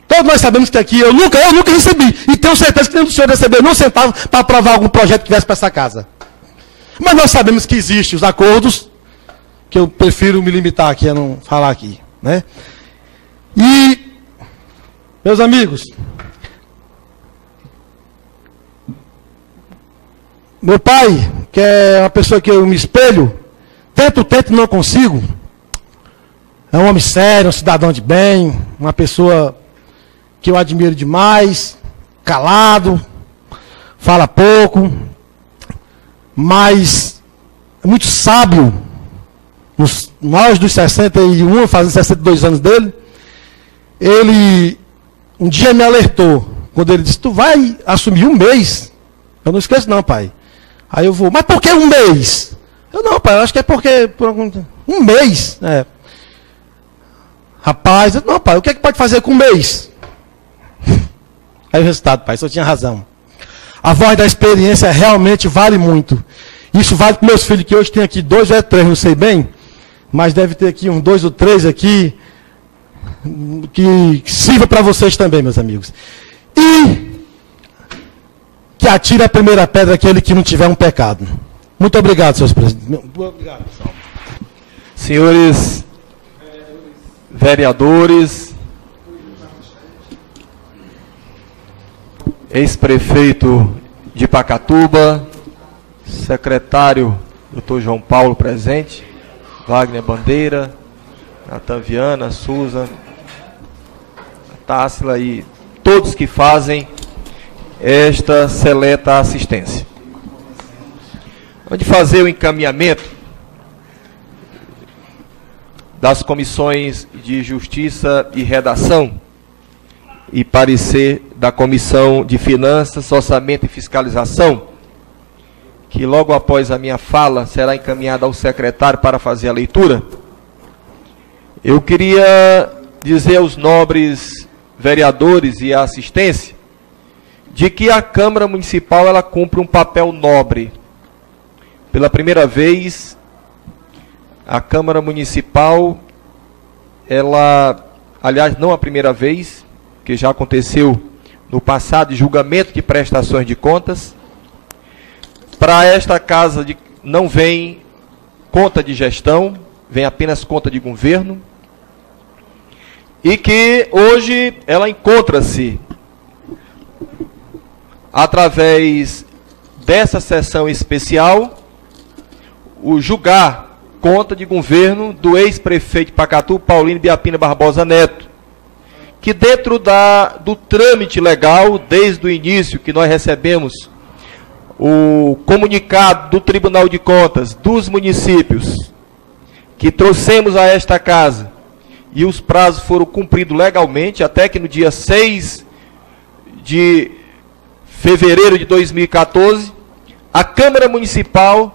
Todos nós sabemos que aqui eu nunca recebi. E tenho certeza que nenhum do senhor recebeu nem um centavo para aprovar algum projeto que viesse para essa casa. Mas nós sabemos que existem os acordos, que eu prefiro me limitar aqui a não falar aqui. Né? E, meus amigos, meu pai, que é uma pessoa que eu me espelho, tento, não consigo. É um homem sério, um cidadão de bem, uma pessoa que eu admiro demais, calado, fala pouco, mas é muito sábio, nos mais dos 61, fazendo 62 anos dele. Ele um dia me alertou, quando ele disse, tu vai assumir um mês? Eu não esqueço não, pai. Aí eu vou, mas por que um mês? Eu não, pai, eu acho que é porque um mês, Rapaz, não, pai, o que é que pode fazer com um mês? Aí o resultado, pai, só tinha razão. A voz da experiência realmente vale muito. Isso vale para meus filhos, que hoje tem aqui 2 ou 3, não sei bem, mas deve ter aqui uns 2 ou 3 aqui, que sirva para vocês também, meus amigos. E que atire a primeira pedra aquele que não tiver um pecado. Muito obrigado, senhores presidentes. Muito obrigado, pessoal. Senhores vereadores, ex-prefeito de Pacatuba, secretário Dr. João Paulo presente, Wagner Bandeira, Natan Viana, Suza, Tássila e todos que fazem esta seleta assistência. Vamos fazer o encaminhamento das comissões de Justiça e Redação e parecer da Comissão de Finanças, Orçamento e Fiscalização, que logo após a minha fala será encaminhada ao secretário para fazer a leitura. Eu queria dizer aos nobres vereadores e à assistência de que a Câmara Municipal ela cumpre um papel nobre. Pela primeira vez, a Câmara Municipal, ela, aliás, não a primeira vez, que já aconteceu no passado, julgamento de prestações de contas. Para esta casa não vem conta de gestão, vem apenas conta de governo. E que hoje ela encontra-se, através dessa sessão especial, o julgar conta de governo do ex-prefeito de Pacatu, Paulino Biapina Barbosa Neto, que dentro do trâmite legal, desde o início que nós recebemos o comunicado do Tribunal de Contas dos municípios, que trouxemos a esta casa, e os prazos foram cumpridos legalmente, até que no dia 6 de fevereiro de 2014, a Câmara Municipal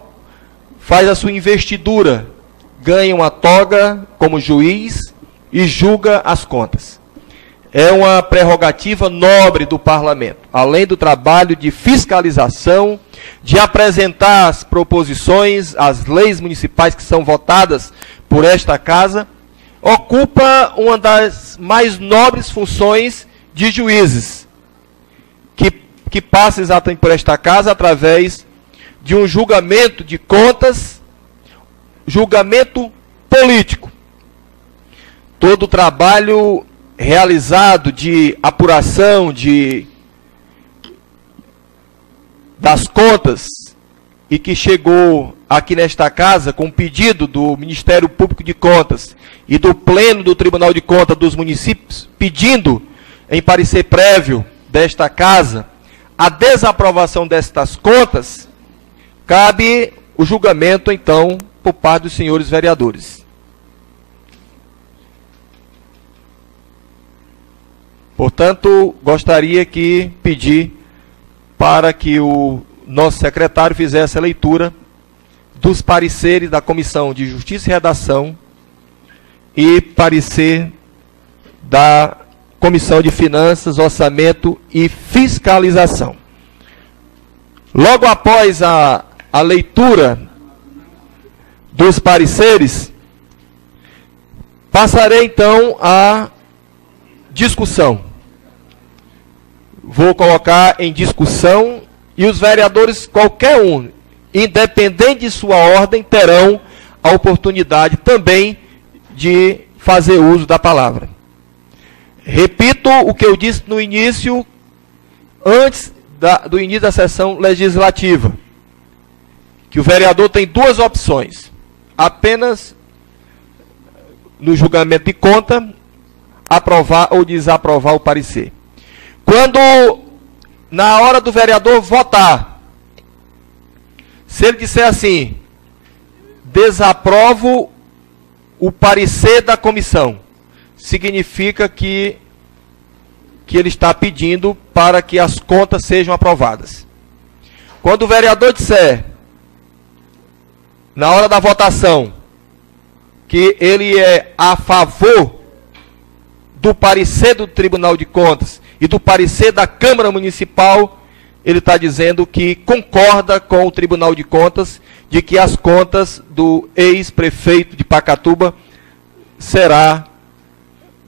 faz a sua investidura, ganha uma toga como juiz e julga as contas. É uma prerrogativa nobre do Parlamento, além do trabalho de fiscalização, de apresentar as proposições, as leis municipais que são votadas por esta casa, ocupa uma das mais nobres funções de juízes, que passa exatamente por esta casa através de um julgamento de contas, julgamento político. Todo o trabalho realizado de apuração das contas e que chegou aqui nesta casa com pedido do Ministério Público de Contas e do Pleno do Tribunal de Contas dos municípios, pedindo em parecer prévio desta casa a desaprovação destas contas, cabe o julgamento, então, por parte dos senhores vereadores. Portanto, gostaria que pedir para que o nosso secretário fizesse a leitura dos pareceres da Comissão de Justiça e Redação e parecer da Comissão de Finanças, Orçamento e Fiscalização. Logo após a leitura dos pareceres, passarei então à discussão. Vou colocar em discussão e os vereadores, qualquer um, independente de sua ordem, terão a oportunidade também de fazer uso da palavra. Repito o que eu disse no início, antes do início da sessão legislativa, que o vereador tem duas opções: apenas no julgamento de conta, aprovar ou desaprovar o parecer. Quando, na hora do vereador votar, se ele disser assim, desaprovo o parecer da comissão, significa que ele está pedindo para que as contas sejam aprovadas. Quando o vereador disser, na hora da votação, que ele é a favor do parecer do Tribunal de Contas e do parecer da Câmara Municipal, ele está dizendo que concorda com o Tribunal de Contas de que as contas do ex-prefeito de Pacatuba será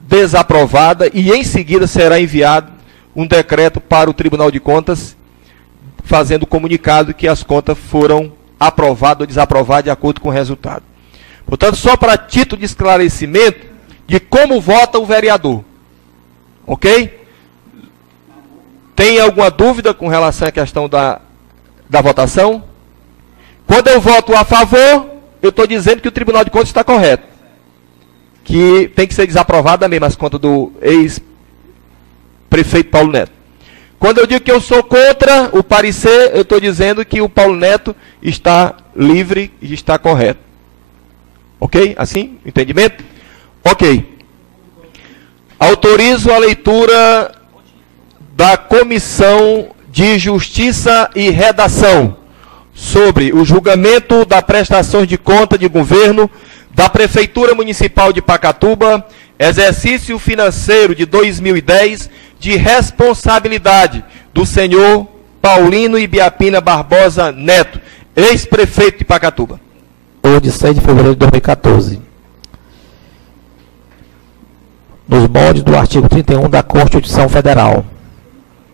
desaprovada e em seguida será enviado um decreto para o Tribunal de Contas fazendo comunicado que as contas foram aprovadas ou desaprovadas de acordo com o resultado. Portanto, só para título de esclarecimento de como vota o vereador. Ok? Tem alguma dúvida com relação à questão da votação? Quando eu voto a favor, eu estou dizendo que o Tribunal de Contas está correto. Que tem que ser desaprovada mesmo as contas do ex-prefeito Paulo Neto. Quando eu digo que eu sou contra o parecer, eu estou dizendo que o Paulo Neto está livre e está correto. Ok? Assim? Entendimento? Ok. Autorizo a leitura da Comissão de Justiça e Redação sobre o julgamento da prestação de conta de governo da Prefeitura Municipal de Pacatuba, exercício financeiro de 2010, de responsabilidade do senhor Paulino Ibiapina Barbosa Neto, ex-prefeito de Pacatuba. De 6 de fevereiro de 2014. Nos moldes do artigo 31 da Constituição Federal.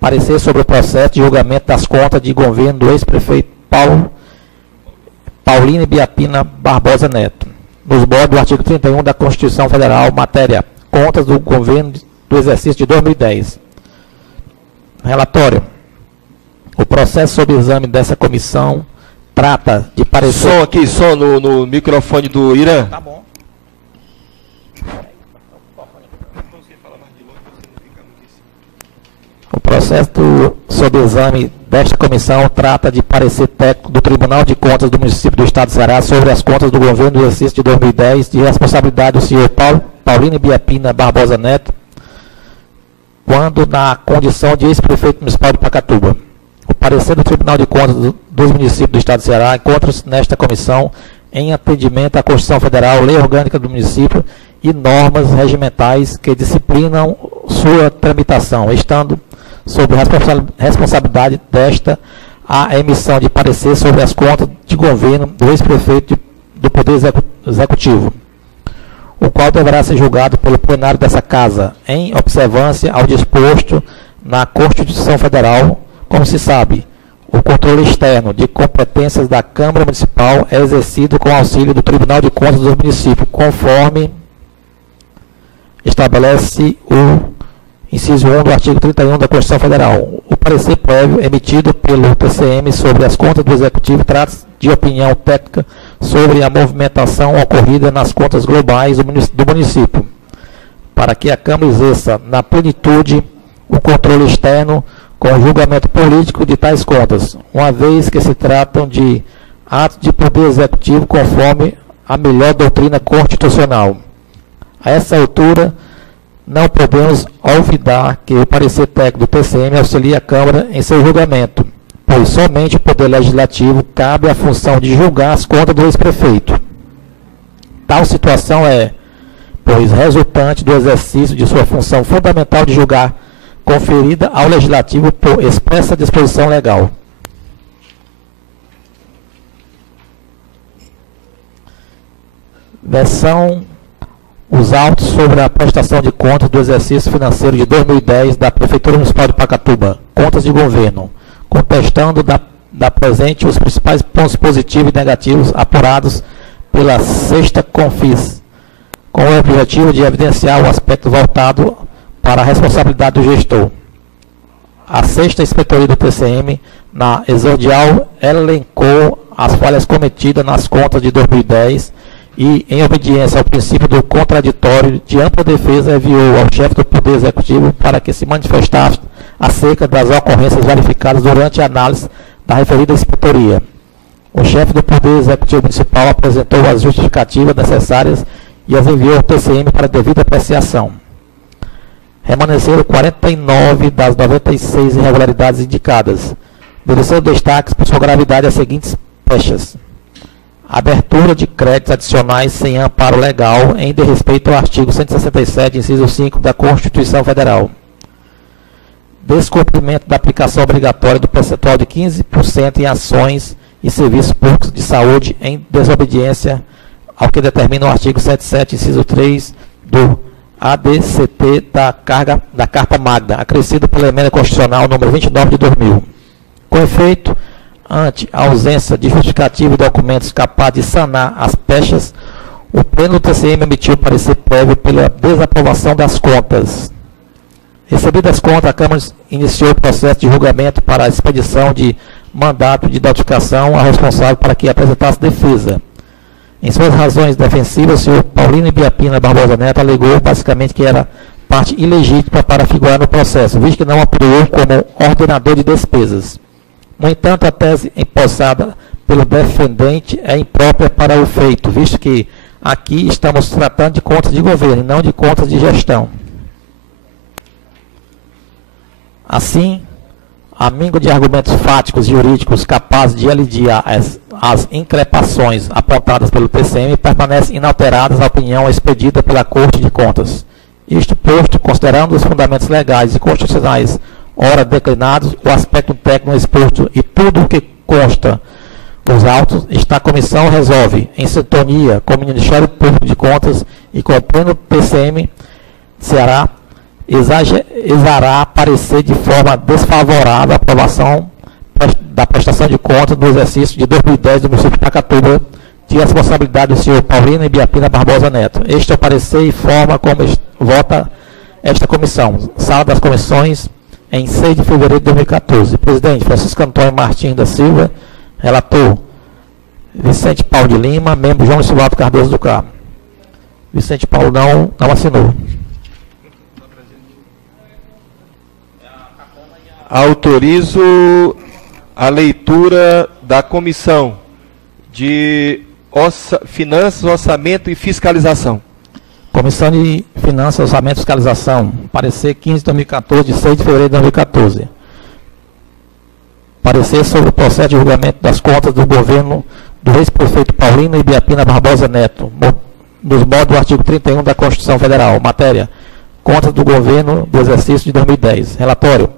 Parecer sobre o processo de julgamento das contas de governo do ex-prefeito Paulino Ibiapina Barbosa Neto. Nos moldes do artigo 31 da Constituição Federal, matéria contas do governo do exercício de 2010. Relatório. O processo sob exame dessa comissão trata de parecer... Som aqui, som no microfone do Irã. Tá bom. O processo sob exame desta comissão trata de parecer técnico do Tribunal de Contas do município do Estado de Ceará sobre as contas do governo do exercício de 2010, de responsabilidade do senhor Paulino Ibiapina Barbosa Neto, quando na condição de ex-prefeito municipal de Pacatuba. O parecer do Tribunal de Contas dos municípios do Estado de Ceará encontra-se nesta comissão em atendimento à Constituição Federal, Lei Orgânica do município e normas regimentais que disciplinam sua tramitação, estando sob responsabilidade desta a emissão de parecer sobre as contas de governo do ex-prefeito do Poder Executivo, o qual deverá ser julgado pelo plenário dessa Casa, em observância ao disposto na Constituição Federal. Como se sabe, o controle externo de competências da Câmara Municipal é exercido com auxílio do Tribunal de Contas do município, conforme estabelece o inciso 1 do artigo 31 da Constituição Federal. O parecer prévio emitido pelo TCM sobre as contas do Executivo trata de opinião técnica sobre a movimentação ocorrida nas contas globais do município, para que a Câmara exerça na plenitude o controle externo com o julgamento político de tais contas, uma vez que se tratam de atos de poder executivo conforme a melhor doutrina constitucional. A essa altura, não podemos olvidar que o parecer técnico do TCM auxilia a Câmara em seu julgamento, pois somente o Poder Legislativo cabe a função de julgar as contas do ex-prefeito. Tal situação é, pois, resultante do exercício de sua função fundamental de julgar, conferida ao Legislativo por expressa disposição legal. Versão os autos sobre a prestação de contas do exercício financeiro de 2010 da Prefeitura Municipal de Pacatuba, contas de governo, contestando da presente os principais pontos positivos e negativos apurados pela sexta Confis, com o objetivo de evidenciar o aspecto voltado para a responsabilidade do gestor. A sexta inspetoria do TCM, na exordial, elencou as falhas cometidas nas contas de 2010 e, em obediência ao princípio do contraditório, de ampla defesa, enviou ao chefe do Poder Executivo para que se manifestasse acerca das ocorrências verificadas durante a análise da referida inspetoria. O chefe do Poder Executivo Municipal apresentou as justificativas necessárias e as enviou ao TCM para devida apreciação. Remanesceram 49 das 96 irregularidades indicadas, merecendo destaques por sua gravidade as seguintes pechas: abertura de créditos adicionais sem amparo legal em desrespeito ao artigo 167, inciso 5 da Constituição Federal. Descumprimento da aplicação obrigatória do percentual de 15% em ações e serviços públicos de saúde em desobediência ao que determina o artigo 107, inciso 3 do ADCT da Carta Magna, acrescido pela Emenda Constitucional número 29 de 2000. Com efeito, ante a ausência de justificativo e documentos capazes de sanar as pechas, o Pleno do TCM emitiu parecer prévio pela desaprovação das contas. Recebidas as contas, a Câmara iniciou o processo de julgamento para a expedição de mandato de notificação ao responsável para que apresentasse defesa. Em suas razões defensivas, o senhor Paulino Ibiapina Barbosa Neto alegou basicamente que era parte ilegítima para figurar no processo, visto que não atuou como ordenador de despesas. No entanto, a tese empossada pelo defendente é imprópria para o feito, visto que aqui estamos tratando de contas de governo e não de contas de gestão. Assim, amigo de argumentos fáticos e jurídicos capazes de aliviar as increpações apontadas pelo TCM, permanecem inalteradas a opinião expedida pela Corte de Contas. Isto posto, considerando os fundamentos legais e constitucionais ora declinados, o aspecto técnico exposto e tudo o que consta os autos, esta comissão resolve, em sintonia com o Ministério Público de Contas e com o Pleno TCM Ceará, exará parecer de forma desfavorável à aprovação da prestação de contas do exercício de 2010 do município de Pacatuba, de responsabilidade do senhor Paulino Ibiapina Barbosa Neto. Este é o parecer e forma como vota esta comissão. Sala das Comissões, em 6 de fevereiro de 2014. Presidente, Francisco Antônio Martins da Silva. Relator, Vicente Paulo de Lima. Membro, João Silvado Cardoso do Carmo. Vicente Paulo não assinou. Autorizo a leitura da Comissão de Finanças, Orçamento e Fiscalização. Comissão de Finanças, Orçamento e Fiscalização. Parecer 15 de 2014, de 6 de fevereiro de 2014. Parecer sobre o processo de julgamento das contas do governo do ex-prefeito Paulino Ibiapina Barbosa Neto, nos modos do artigo 31 da Constituição Federal. Matéria: contas do governo do exercício de 2010. Relatório: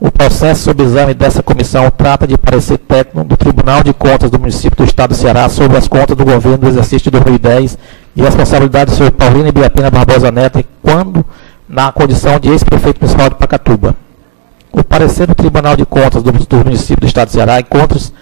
o processo sob exame dessa comissão trata de parecer técnico do Tribunal de Contas do município do Estado do Ceará sobre as contas do governo do exercício de 2010 e responsabilidade do senhor Paulino Ibiapina Barbosa Neto, quando na condição de ex-prefeito municipal de Pacatuba. O parecer do Tribunal de Contas do município do Estado do Ceará encontra-se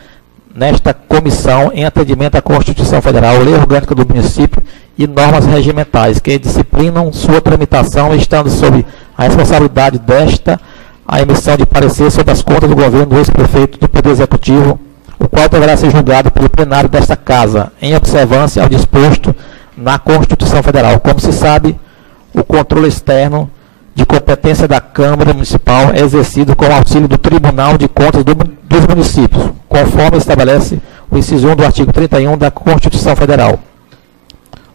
nesta comissão em atendimento à Constituição Federal, Lei Orgânica do Município e normas regimentais que disciplinam sua tramitação, estando sob a responsabilidade desta a emissão de parecer sobre as contas do governo do ex-prefeito do Poder Executivo, o qual deverá ser julgado pelo plenário desta Casa, em observância ao disposto na Constituição Federal. Como se sabe, o controle externo de competência da Câmara Municipal é exercido com o auxílio do Tribunal de Contas dos Municípios, conforme estabelece o inciso 1 do artigo 31 da Constituição Federal.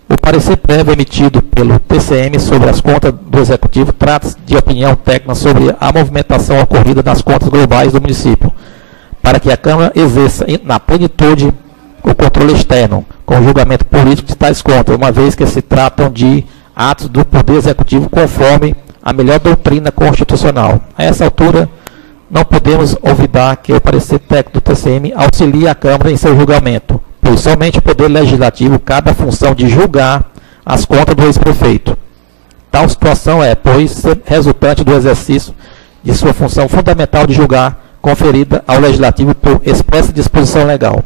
O parecer prévio emitido pelo TCM sobre as contas do Executivo trata-se de opinião técnica sobre a movimentação ocorrida nas contas globais do município, para que a Câmara exerça na plenitude o controle externo, com o julgamento político de tais contas, uma vez que se tratam de atos do Poder Executivo conforme a melhor doutrina constitucional. A essa altura, não podemos olvidar que o parecer técnico do TCM auxilia a Câmara em seu julgamento, pois somente o Poder Legislativo cabe a função de julgar as contas do ex-prefeito. Tal situação é, pois, resultante do exercício de sua função fundamental de julgar, conferida ao Legislativo por expressa disposição legal.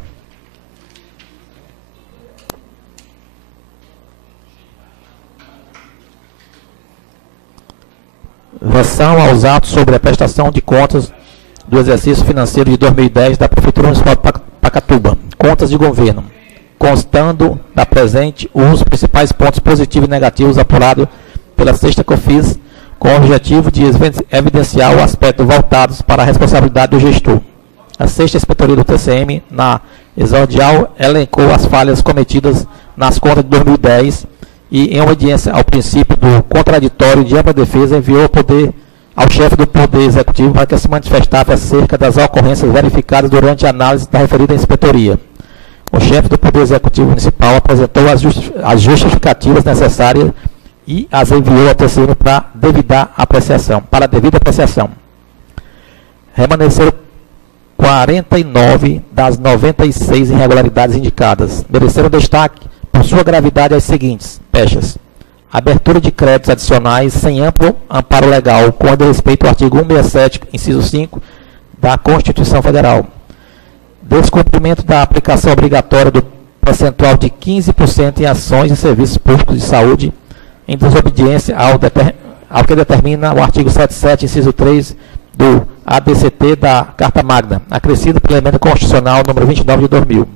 Versão aos atos sobre a prestação de contas do exercício financeiro de 2010 da Prefeitura Municipal de Pacatuba, contas de governo, constando da presente os principais pontos positivos e negativos apurados pela sexta COFINS, com o objetivo de evidenciar o aspecto voltados para a responsabilidade do gestor. A sexta inspetoria do TCM, na exordial, elencou as falhas cometidas nas contas de 2010 e, em obediência ao princípio do contraditório de ampla defesa, enviou ao chefe do Poder Executivo para que se manifestasse acerca das ocorrências verificadas durante a análise da referida inspetoria. O chefe do Poder Executivo Municipal apresentou as justificativas necessárias e as enviou ao TCM para devida apreciação. Remanesceram 49 das 96 irregularidades indicadas. Mereceram destaque por sua gravidade as seguintes: pechas. Abertura de créditos adicionais sem amplo amparo legal, com respeito ao artigo 167, inciso 5, da Constituição Federal. Descumprimento da aplicação obrigatória do percentual de 15% em ações e serviços públicos de saúde, em desobediência ao que determina o artigo 77, inciso 3, do ADCT da Carta Magna, acrescido pela emenda constitucional número 29 de 2000.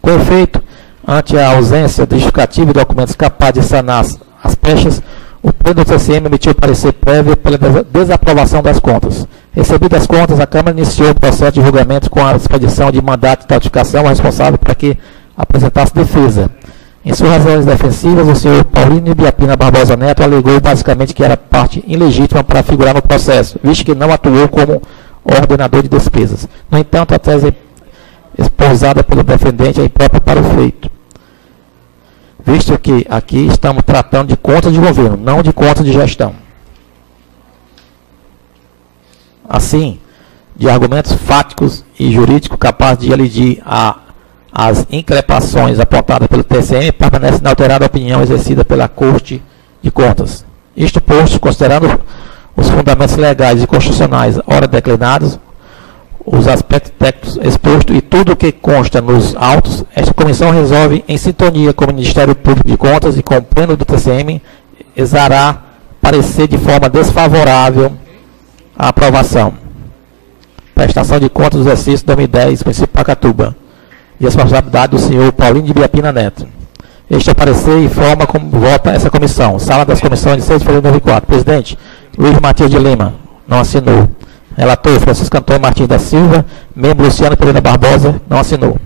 Com efeito, ante a ausência de justificativa e documentos capazes de sanar as pechas, o pleno do TCM emitiu parecer prévio pela desaprovação das contas. Recebidas as contas, a Câmara iniciou o processo de julgamento com a expedição de mandato de notificação ao responsável para que apresentasse defesa. Em suas razões defensivas, o senhor Paulino Ibiapina Barbosa Neto alegou basicamente que era parte ilegítima para figurar no processo, visto que não atuou como ordenador de despesas. No entanto, a tese espousada pelo defendente é imprópria para o feito, visto que aqui estamos tratando de contas de governo, não de contas de gestão. Assim, de argumentos fáticos e jurídicos capazes de alidir as increpações apontadas pelo TCM, permanece inalterada a opinião exercida pela Corte de Contas. Isto posto, considerando os fundamentos legais e constitucionais ora declinados, os aspectos técnicos expostos e tudo o que consta nos autos, esta comissão resolve, em sintonia com o Ministério Público de Contas e com o pleno do TCM, exará parecer de forma desfavorável à aprovação. Prestação de contas do exercício 2010, município de Pacatuba, de responsabilidade do senhor Paulino de Ibiapina Neto. Este é o parecer e forma como vota essa comissão. Sala das comissões de 6 de fevereiro de 2004. Presidente, Luiz Matias de Lima, não assinou. Relator, Francisco Antônio Martins da Silva. Membro, Luciano Pereira Barbosa, não assinou.